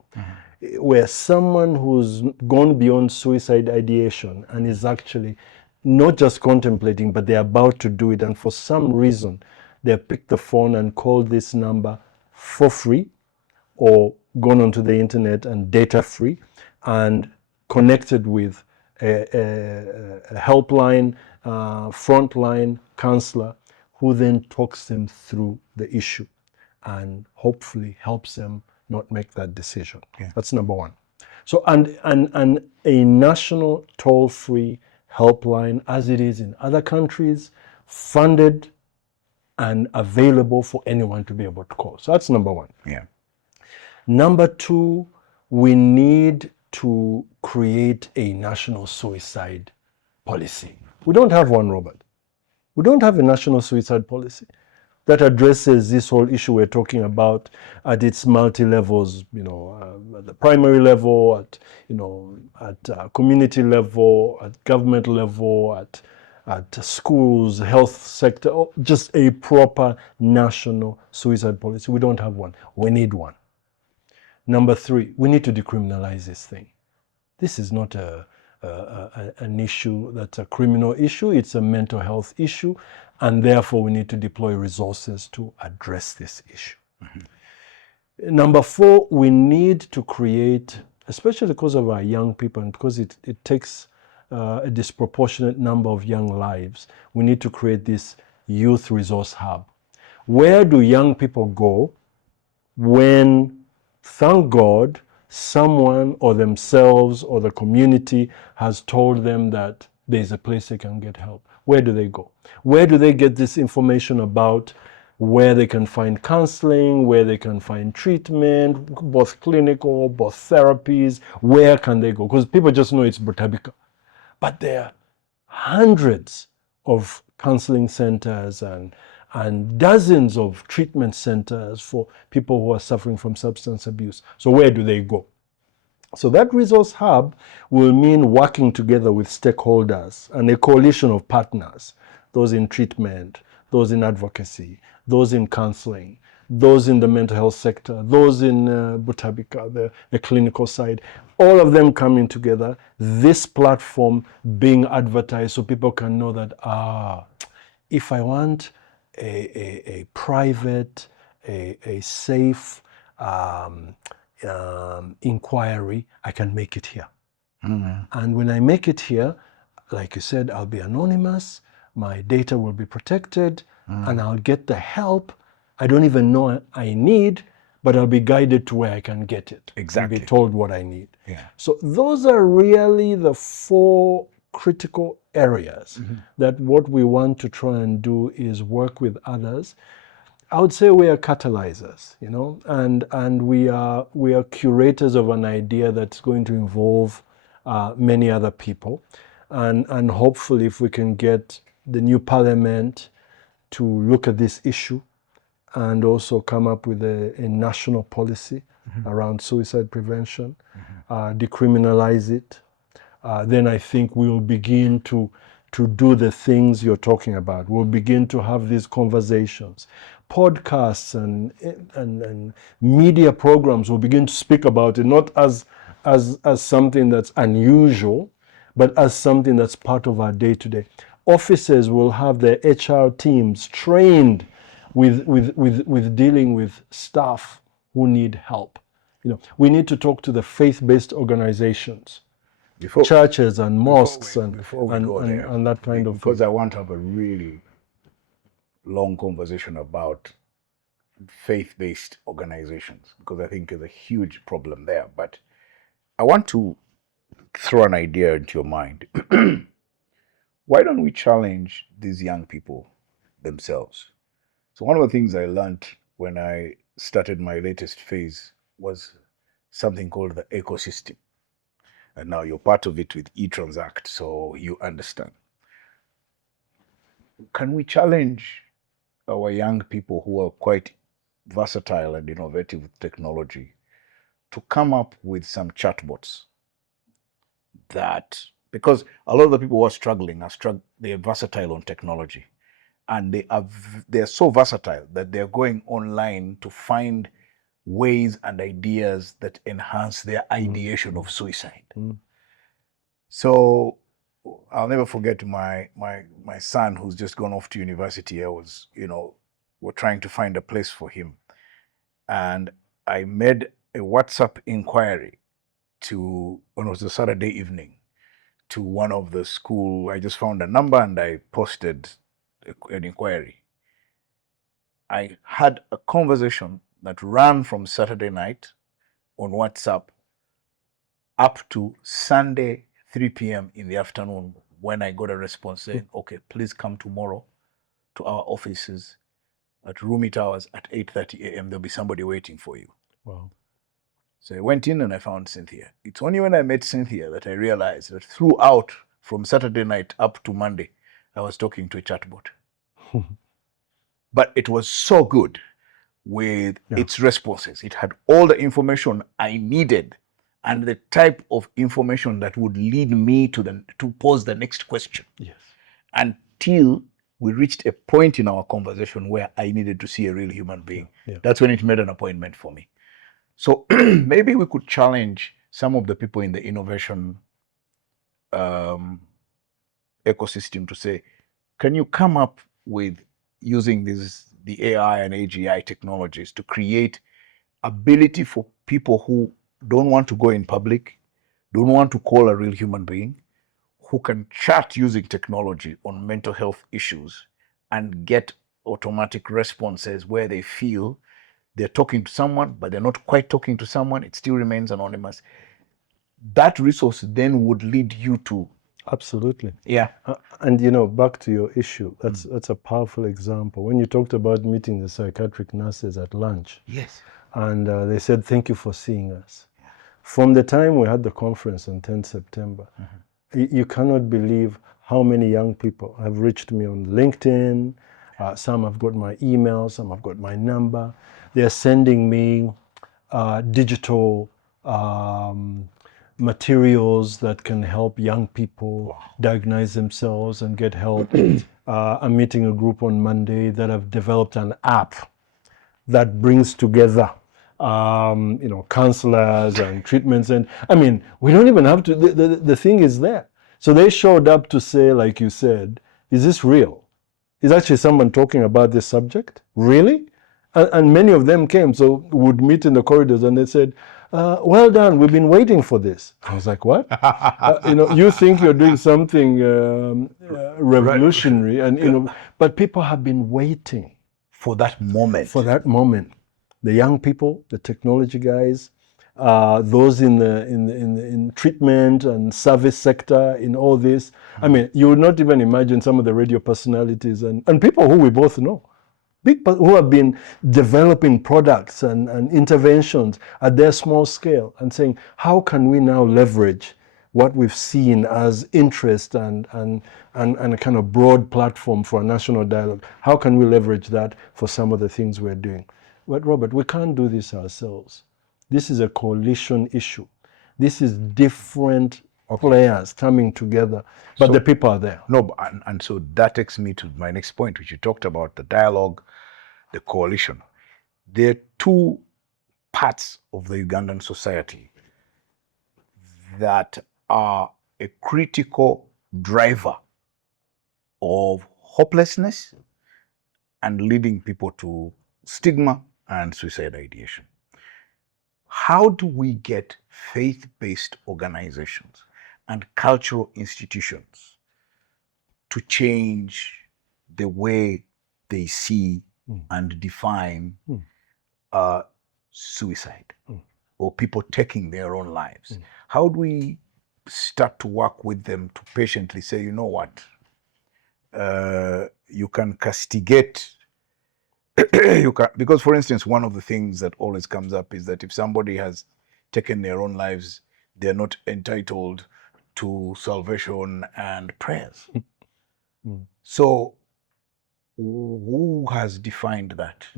Where someone who's gone beyond suicide ideation and is actually not just contemplating, but they're about to do it. And for some reason, they picked the phone and called this number for free, or gone onto the internet and data free, and connected with a helpline, frontline counselor, who then talks them through the issue and hopefully helps them not make that decision. Yeah. That's number one. So, and a national toll-free helpline, as it is in other countries, funded and available for anyone to be able to call. So that's number one. Yeah. Number two, we need to create a national suicide policy. We don't have one, Robert. We don't have a national suicide policy that addresses this whole issue we're talking about at its multi-levels, at the primary level, at community level, at government level, at schools, health sector, just a proper national suicide policy. We don't have one. We need one. Number three, we need to decriminalize this thing. This is not an issue that's a criminal issue, it's a mental health issue, and therefore we need to deploy resources to address this issue. Mm-hmm. Number four, we need to create, especially because of our young people and because it takes a disproportionate number of young lives, we need to create this youth resource hub. Where do young people go when, thank God, someone or themselves or the community has told them that there's a place they can get help? Where do they go? Where do they get this information about where they can find counseling, where they can find treatment, both clinical, both therapies? Where can they go? Because people just know it's Butabika. But there are hundreds of counseling centers and dozens of treatment centers for people who are suffering from substance abuse. So where do they go? So that resource hub will mean working together with stakeholders and a coalition of partners, those in treatment, those in advocacy, those in counseling, those in the mental health sector, those in Butabika, the clinical side, all of them coming together, this platform being advertised so people can know that, if I want a private, a safe inquiry, I can make it here. Mm-hmm. And when I make it here, like you said, I'll be anonymous, my data will be protected, and I'll get the help I don't even know I need, but I'll be guided to where I can get it. Exactly. I'll be told what I need. Yeah. So those are really the four critical areas that what we want to try and do is work with others. I would say we are catalyzers, and we are curators of an idea that's going to involve many other people. And hopefully if we can get the new parliament to look at this issue and also come up with a national policy around suicide prevention, decriminalize it, then I think we'll begin to do the things you're talking about. We'll begin to have these conversations. Podcasts and media programs will begin to speak about it, not as something that's unusual, but as something that's part of our day-to-day. Offices will have their HR teams trained with dealing with staff who need help. We need to talk to the faith-based organizations, churches and mosques and that kind of thing. Because I want to have a really long conversation about faith-based organizations, because I think there's a huge problem there. But I want to throw an idea into your mind. Why don't we challenge these young people themselves? So one of the things I learned when I started my latest phase was something called the ecosystem. And now you're part of it with eTransact, so you understand. Can we challenge our young people who are quite versatile and innovative with technology to come up with some chatbots that, because a lot of the people who are struggling, they're versatile on technology. And they're so versatile that they're going online to find ways and ideas that enhance their ideation of suicide. So I'll never forget my son who's just gone off to university. I was, we're trying to find a place for him. And I made a WhatsApp inquiry when it was a Saturday evening, to one of the school. I just found a number and I posted an inquiry. I had a conversation that ran from Saturday night on WhatsApp up to Sunday 3 p.m. in the afternoon, when I got a response saying, okay, please come tomorrow to our offices at Rumit Towers at 8:30 a.m. There'll be somebody waiting for you. Wow. So I went in and I found Cynthia. It's only when I met Cynthia that I realized that throughout, from Saturday night up to Monday, I was talking to a chatbot. But it was so good with its responses. It had all the information I needed and the type of information that would lead me to pose the next question. Yes. Until we reached a point in our conversation where I needed to see a real human being. Yeah. That's when it made an appointment for me. So maybe we could challenge some of the people in the innovation ecosystem to say, can you come up with using the AI and AGI technologies to create ability for people who don't want to go in public, don't want to call a real human being, who can chat using technology on mental health issues and get automatic responses where they feel they're talking to someone, but they're not quite talking to someone. It still remains anonymous. That resource then would lead you to. Absolutely. Yeah. And back to your issue, that's a powerful example. When you talked about meeting the psychiatric nurses at lunch. Yes. And they said, thank you for seeing us. Yeah. From the time we had the conference on 10th September, you cannot believe how many young people have reached me on LinkedIn. Some have got my email, some have got my number. They're sending me digital materials that can help young people diagnose themselves and get help. I'm meeting a group on Monday that have developed an app that brings together counselors and treatments. And I mean, we don't even have to, the thing is there. So they showed up to say, like you said, is this real? Is actually someone talking about this subject? Really? And many of them came, so would meet in the corridors and they said, well done, we've been waiting for this. I was like, what? You think you're doing something revolutionary, and but people have been waiting for that moment. For that moment. The young people, the technology guys, those in treatment and service sector, in all this. I mean, you would not even imagine some of the radio personalities and people who we both know. People who have been developing products and interventions at their small scale and saying, how can we now leverage what we've seen as interest and a kind of broad platform for a national dialogue? How can we leverage that for some of the things we're doing? But Robert, we can't do this ourselves. This is a coalition issue. This is different players coming together, but the people are there. No, and so that takes me to my next point, which you talked about, the dialogue, the coalition. There are two parts of the Ugandan society that are a critical driver of hopelessness and leading people to stigma and suicide ideation. How do we get faith-based organizations and cultural institutions to change the way they see and define suicide or people taking their own lives? How do we start to work with them to patiently say, you know what, you can castigate because, for instance, one of the things that always comes up is that if somebody has taken their own lives, they're not entitled to salvation and prayers. So who has defined that?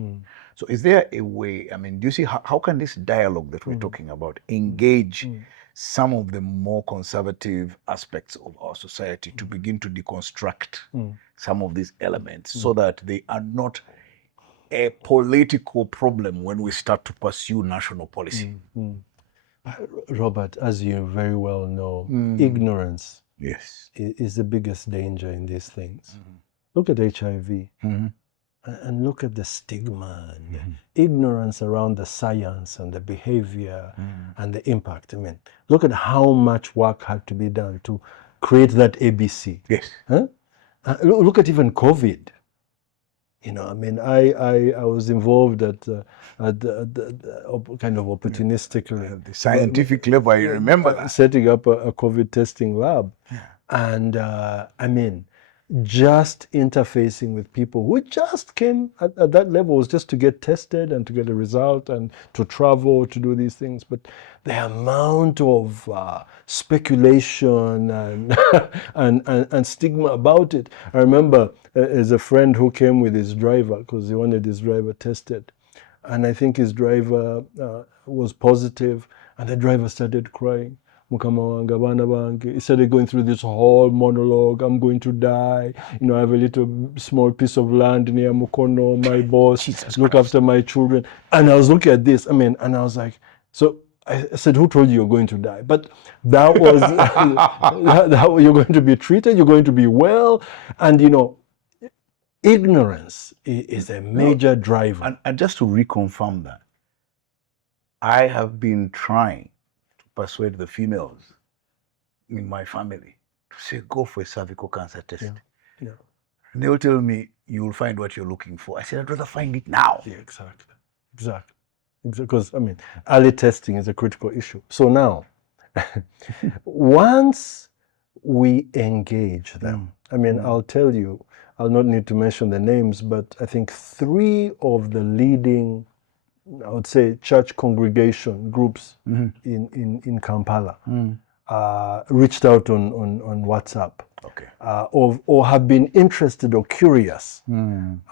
So is there a way, I mean, do you see how can this dialogue that we're talking about engage some of the more conservative aspects of our society to begin to deconstruct some of these elements so that they are not a political problem when we start to pursue national policy? Robert, as you very well know, ignorance Yes. is the biggest danger in these things. Look at HIV. And look at the stigma and the ignorance around the science and the behavior and the impact. I mean, look at how much work had to be done to create that ABC. Yes. Huh? Look at even COVID. You know, I mean, I was involved at kind of opportunistically. The scientific level, I remember that. Setting up a COVID testing lab. And I mean, just interfacing with people who just came at that level was just to get tested and to get a result and to travel to do these things. But the amount of speculation and, and stigma about it. I remember as a friend who came with his driver because he wanted his driver tested. And I think his driver was positive, and the driver started crying. He started going through this whole monologue. I'm going to die. You know, I have a little small piece of land near Mukono. My boss, look after my children. And I was looking at this. I mean, and I was like, so I said, who told you you're going to die? But that was, that you're going to be treated. You're going to be well. And, you know, ignorance is a major driver. And just to reconfirm that, I have been trying to persuade the females in my family to say, go for a cervical cancer test. Yeah. And they will tell me, you will find what you're looking for. I said, I'd rather find it now. Yeah, exactly. Because, I mean, early testing is a critical issue. So now, once we engage them, I mean, I'll tell you, I'll not need to mention the names, but I think 3 of the leading, I would say, church congregation groups in Kampala reached out on WhatsApp. Okay. Or have been interested or curious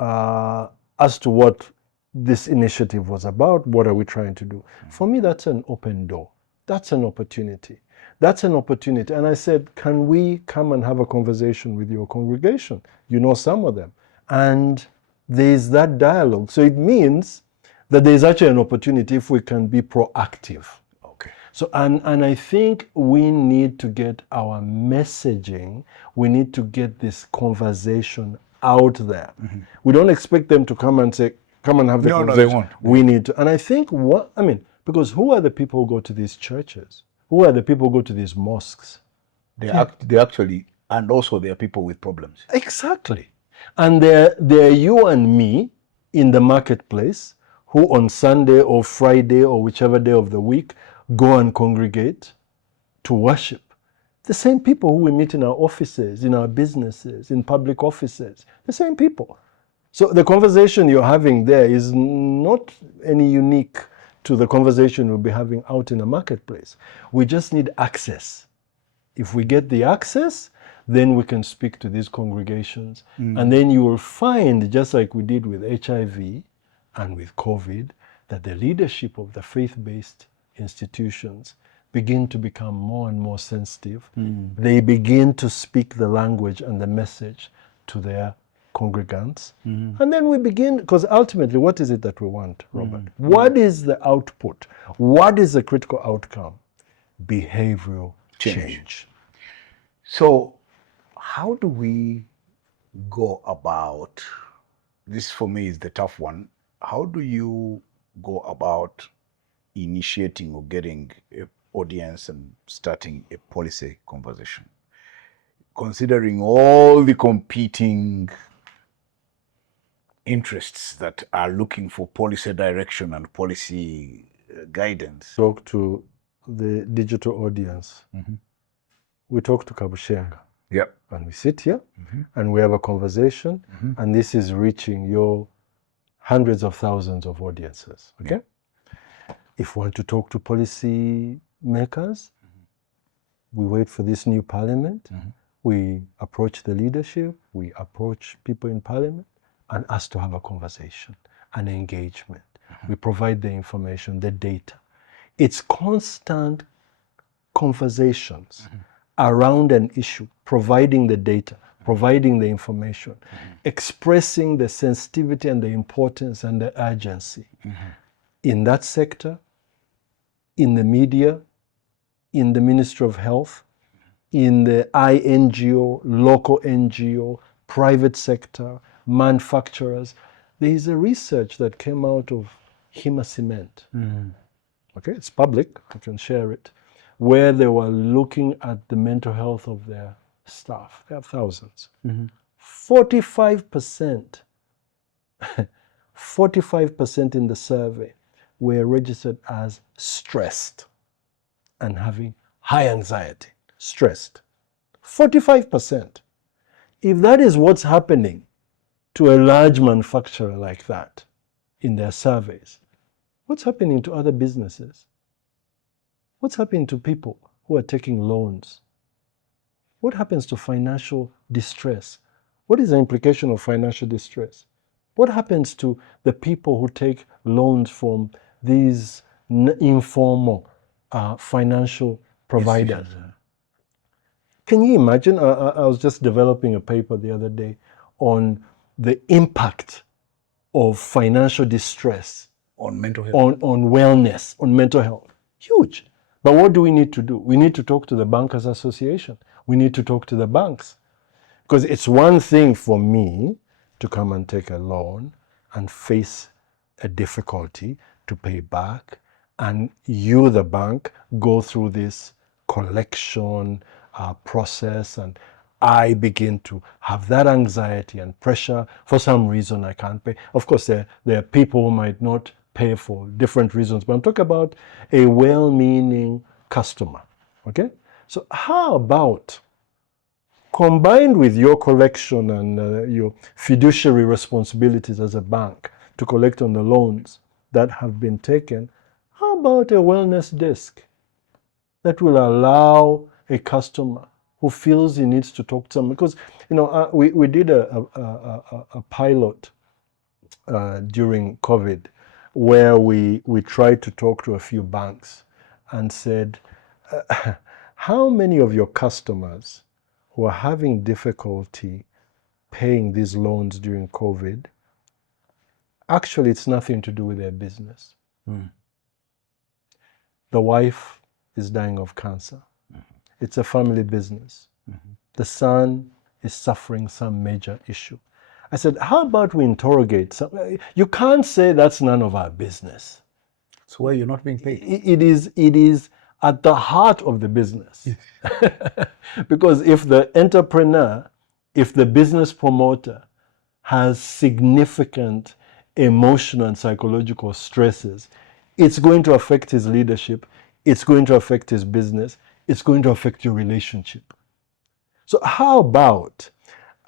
as to what this initiative was about. What are we trying to do? For me, that's an open door. That's an opportunity. That's an opportunity. And I said, can we come and have a conversation with your congregation? You know some of them. And there's that dialogue. So it means that there's actually an opportunity if we can be proactive. Okay. So, and I think we need to get our messaging, we need to get this conversation out there. We don't expect them to come and say, come and have the conversation. No, they won't. We need to. And I think because who are the people who go to these churches? Who are the people who go to these mosques? They actually, and also they are people with problems. Exactly. And they're you and me in the marketplace who on Sunday or Friday or whichever day of the week go and congregate to worship. The same people who we meet in our offices, in our businesses, in public offices, the same people. So the conversation you're having there is not any unique to the conversation we'll be having out in the marketplace. We just need access. If we get the access, then we can speak to these congregations. And then you will find, just like we did with HIV and with COVID, that the leadership of the faith-based institutions begin to become more and more sensitive. They begin to speak the language and the message to their congregants. And then we begin, because ultimately, what is it that we want, Robert? What is the output? What is the critical outcome? Behavioral change. So how do we go about, this for me is the tough one, how do you go about initiating or getting an audience and starting a policy conversation, considering all the competing interests that are looking for policy direction and policy guidance? Talk to the digital audience. We talk to Kabushenga. Yep. And we sit here and we have a conversation, and this is reaching your hundreds of thousands of audiences. Okay? If we want to talk to policy makers, we wait for this new parliament, we approach the leadership, we approach people in parliament and ask to have a conversation, an engagement. We provide the information, the data. It's constant conversations around an issue, providing the data, providing the information, expressing the sensitivity and the importance and the urgency in that sector, in the media, in the Ministry of Health, in the INGO, local NGO, private sector, manufacturers. There is a research that came out of Hima Cement. Okay, it's public, I can share it, where they were looking at the mental health of their staff. They have thousands. 45%, 45% in the survey were registered as stressed and having high anxiety, stressed. 45%. If that is what's happening to a large manufacturer like that in their surveys, what's happening to other businesses? What's happening to people who are taking loans? What happens to financial distress? What is the implication of financial distress? What happens to the people who take loans from these informal financial providers? Can you imagine? I was just developing a paper the other day on the impact of financial distress On mental health. on wellness, on mental health. Huge. But what do we need to do? We need to talk to the Bankers Association. We need to talk to the banks. Because it's one thing for me to come and take a loan and face a difficulty to pay back, and you, the bank, go through this collection process, and I begin to have that anxiety and pressure. For some reason I can't pay. Of course, there are people who might not pay for different reasons, but I'm talking about a well-meaning customer. Okay? So how about, combined with your collection and your fiduciary responsibilities as a bank to collect on the loans that have been taken, how about a wellness desk that will allow a customer who feels he needs to talk to someone? Because, you know, we did a pilot during COVID where we tried to talk to a few banks and said, how many of your customers who are having difficulty paying these loans during COVID, actually it's nothing to do with their business. The wife is dying of cancer. It's a family business. The son is suffering some major issue. I said, how about we interrogate some? You can't say that's none of our business. So why you're not being paid? It is at the heart of the business. Because if the entrepreneur, if the business promoter has significant emotional and psychological stresses, it's going to affect his leadership, it's going to affect his business, it's going to affect your relationship. So how about,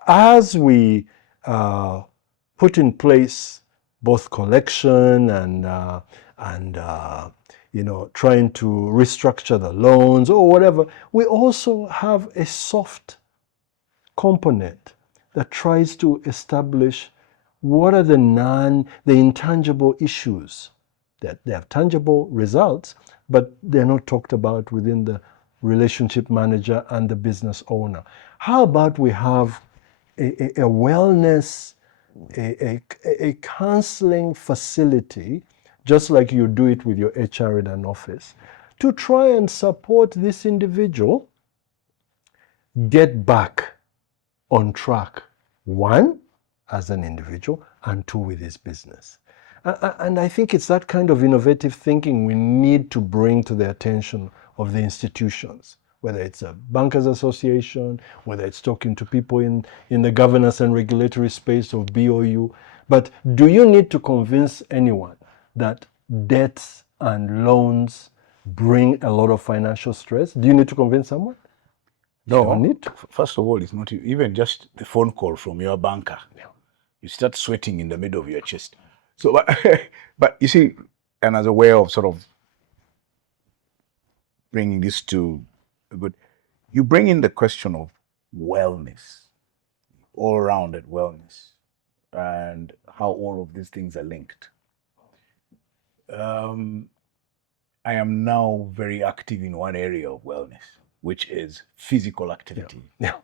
as we put in place both collection and you know, trying to restructure the loans or whatever, we also have a soft component that tries to establish what are the intangible issues. That they have tangible results, but they're not talked about within the relationship manager and the business owner. How about we have a wellness, a counseling facility, just like you do it with your HR in an office, to try and support this individual get back on track, one, as an individual, and two, with his business. And I think it's that kind of innovative thinking we need to bring to the attention of the institutions, whether it's a Bankers Association, whether it's talking to people in the governance and regulatory space of BOU. But do you need to convince anyone that debts and loans bring a lot of financial stress? Do you need to convince someone? No. You don't need to. First of all, it's not even just the phone call from your banker. You start sweating in the middle of your chest. So, but you see, and as a way of sort of bringing this to a good, you bring in the question of wellness, all-rounded wellness, and how all of these things are linked. I am now very active in one area of wellness, which is physical activity. Yeah.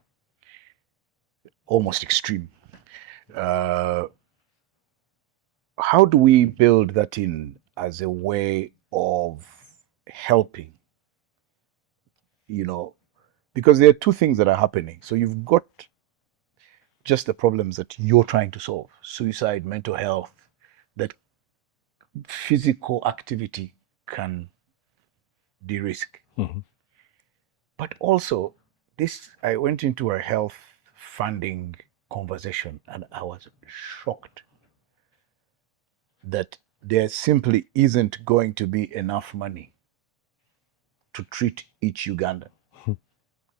Almost extreme. How do we build that in as a way of helping, you know, Because there are two things that are happening. So you've got just the problems that you're trying to solve: suicide, mental health, that physical activity can de-risk. But also, I went into a health funding conversation and I was shocked that there simply isn't going to be enough money to treat each Ugandan.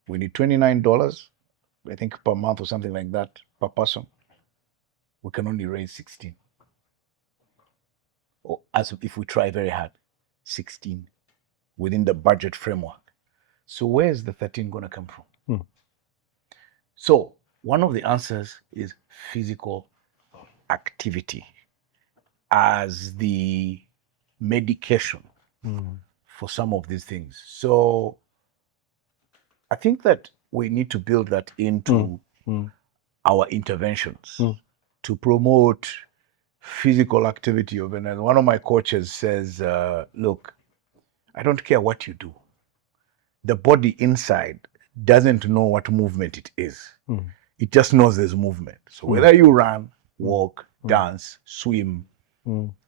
We need $29, I think, per month or something like that, per person. We can only raise 16. Or as if we try very hard, 16 within the budget framework. So where's the 13 going to come from? So one of the answers is physical activity as the medication for some of these things. So I think that we need to build that into our interventions to promote physical activity. One of my coaches says, look, I don't care what you do. The body inside doesn't know what movement it is. It just knows there's movement. So whether you run, walk, dance, swim,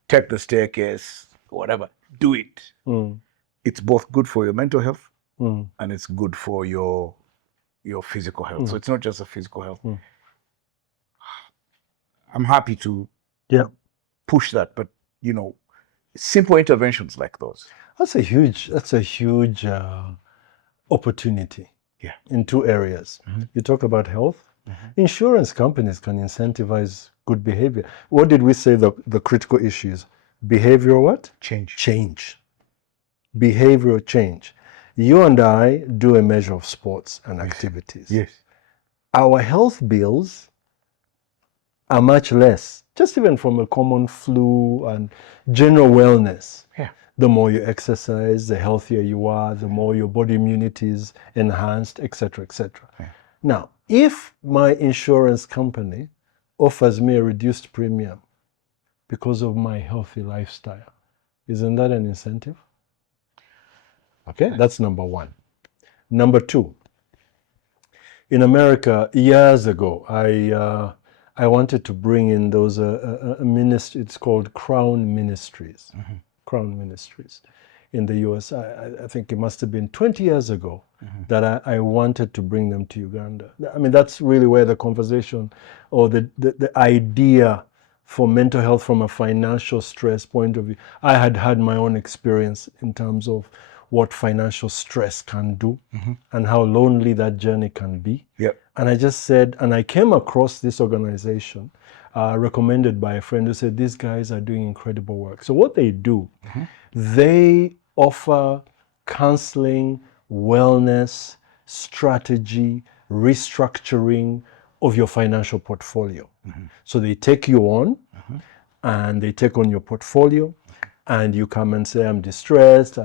take the staircase, whatever, do it. It's both good for your mental health and it's good for your physical health. So it's not just a physical health. I'm happy to push that, but simple interventions like those. That's a huge opportunity in two areas. You talk about health. Insurance companies can incentivize good behavior. What did we say the critical issues? Behavioral what? Change. Behavioral change. You and I do a measure of sports and activities. Yes. Our health bills are much less, just even from a common flu and general wellness. The more you exercise, the healthier you are, the more your body immunity is enhanced, etc., etc. Now, if my insurance company offers me a reduced premium because of my healthy lifestyle, isn't that an incentive? Okay, that's number one. Number two, in America, years ago, I wanted to bring in those a ministry. It's called Crown Ministries. Crown Ministries in the US. I think it must have been 20 years ago that I wanted to bring them to Uganda. I mean, that's really where the conversation or the idea for mental health from a financial stress point of view. I had my own experience in terms of what financial stress can do and how lonely that journey can be. And I just said, and I came across this organization recommended by a friend who said, these guys are doing incredible work. So what they do, they offer counseling, wellness, strategy, restructuring of your financial portfolio. So they take you on and they take on your portfolio and you come and say, I'm distressed,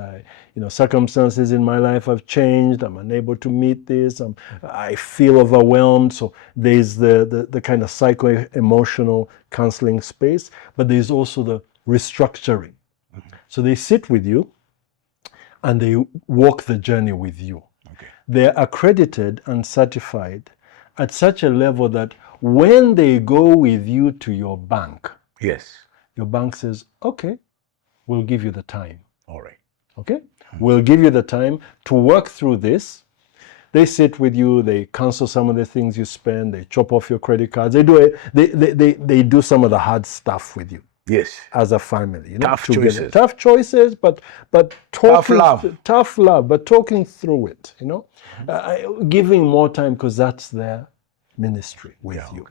circumstances in my life have changed, I'm unable to meet this, I feel overwhelmed. So there's the kind of psycho-emotional counseling space, but there's also the restructuring. So they sit with you and they walk the journey with you. They're accredited and certified at such a level that when they go with you to your bank, your bank says, okay, we'll give you the time. All right. Okay? We'll give you the time to work through this. They sit with you, they cancel some of the things you spend, they chop off your credit cards, they do some of the hard stuff with you. As a family. Tough choices. Tough choices, but talking, tough love, but talking through it, giving more time because that's their ministry with you.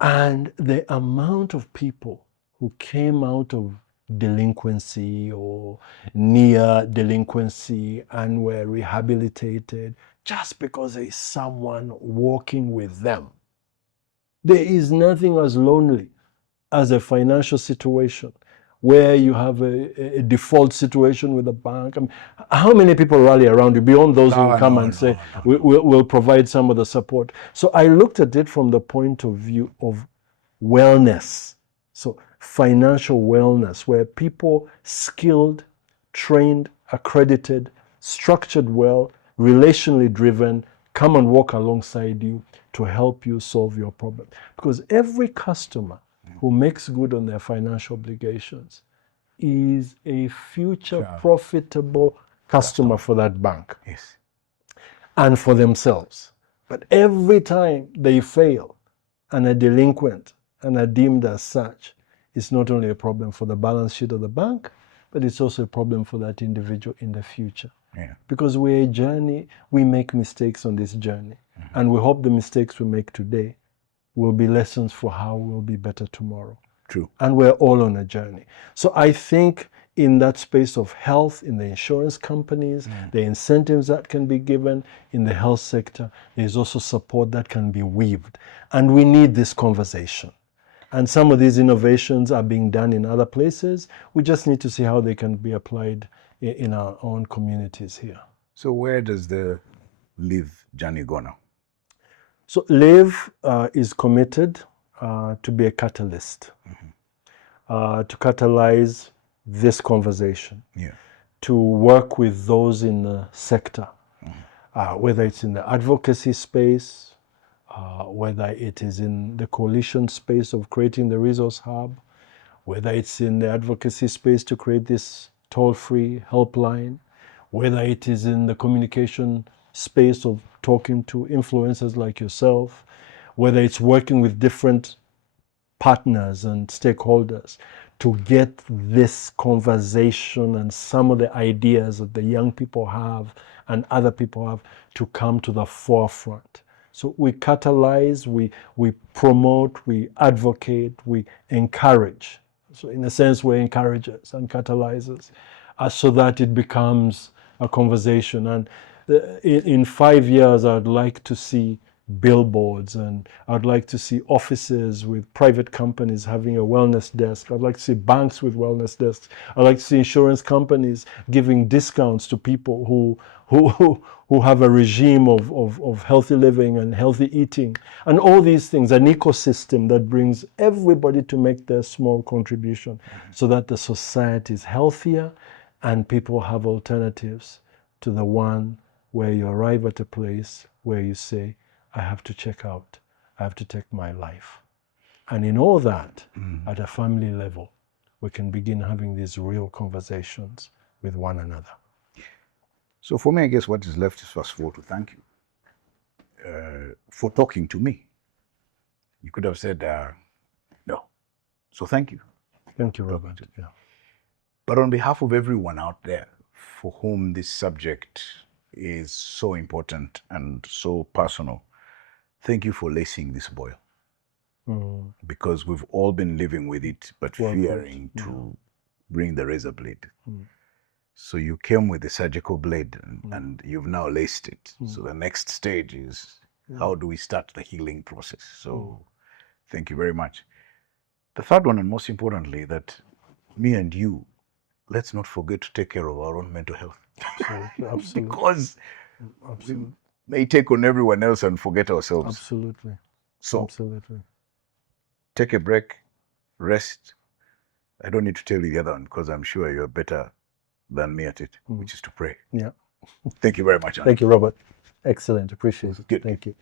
And the amount of people who came out of delinquency or near delinquency and were rehabilitated just because there is someone walking with them. There is nothing as lonely as a financial situation where you have a default situation with a bank. I mean, how many people rally around you beyond those who come and say, we'll provide some of the support? So I looked at it from the point of view of wellness. So financial wellness, where people skilled, trained, accredited, structured well, relationally driven, come and walk alongside you to help you solve your problem. Because every customer who makes good on their financial obligations is a future profitable customer for that bank. Yes. And for themselves. But every time they fail and are delinquent and are deemed as such, it's not only a problem for the balance sheet of the bank, but it's also a problem for that individual in the future. Yeah. Because we're a journey, we make mistakes on this journey. And we hope the mistakes we make today will be lessons for how we'll be better tomorrow. True. And we're all on a journey. So I think in that space of health, in the insurance companies, the incentives that can be given in the health sector, there's also support that can be weaved. And we need this conversation. And some of these innovations are being done in other places. We just need to see how they can be applied in our own communities here. So where does the L.I.V.E journey go now? So L.I.V.E is committed to be a catalyst, to catalyze this conversation, to work with those in the sector, whether it's in the advocacy space, whether it is in the coalition space of creating the resource hub, whether it's in the advocacy space to create this toll-free helpline, whether it is in the communication space of talking to influencers like yourself, whether it's working with different partners and stakeholders to get this conversation and some of the ideas that the young people have and other people have to come to the forefront. So we catalyze, we promote, we advocate, we encourage. So in a sense, we're encouragers and catalyzers so that it becomes a conversation. And in 5 years, I'd like to see billboards, and I'd like to see offices with private companies having a wellness desk. I'd like to see banks with wellness desks. I'd like to see insurance companies giving discounts to people who have a regime of healthy living and healthy eating, and all these things, an ecosystem that brings everybody to make their small contribution so that the society is healthier and people have alternatives to the one where you arrive at a place where you say, I have to check out, I have to take my life. And in all that, at a family level, we can begin having these real conversations with one another. So for me, I guess what is left is first of all to thank you for talking to me. You could have said no. So thank you. Thank you, Robert. Yeah. But on behalf of everyone out there for whom this subject is so important and so personal, thank you for lacing this boil. Because we've all been living with it, but fearing to bring the razor blade. So you came with the surgical blade and you've now laced it. So the next stage is how do we start the healing process? So thank you very much. The third one, and most importantly, that me and you, let's not forget to take care of our own mental health. Absolutely. Because we may take on everyone else and forget ourselves. Absolutely. So absolutely. Take a break, rest. I don't need to tell you the other one because I'm sure you're better than me at it, which is to pray. Yeah. Thank you very much, Andy. Thank you, Robert. Excellent. Appreciate it. Good. Thank you.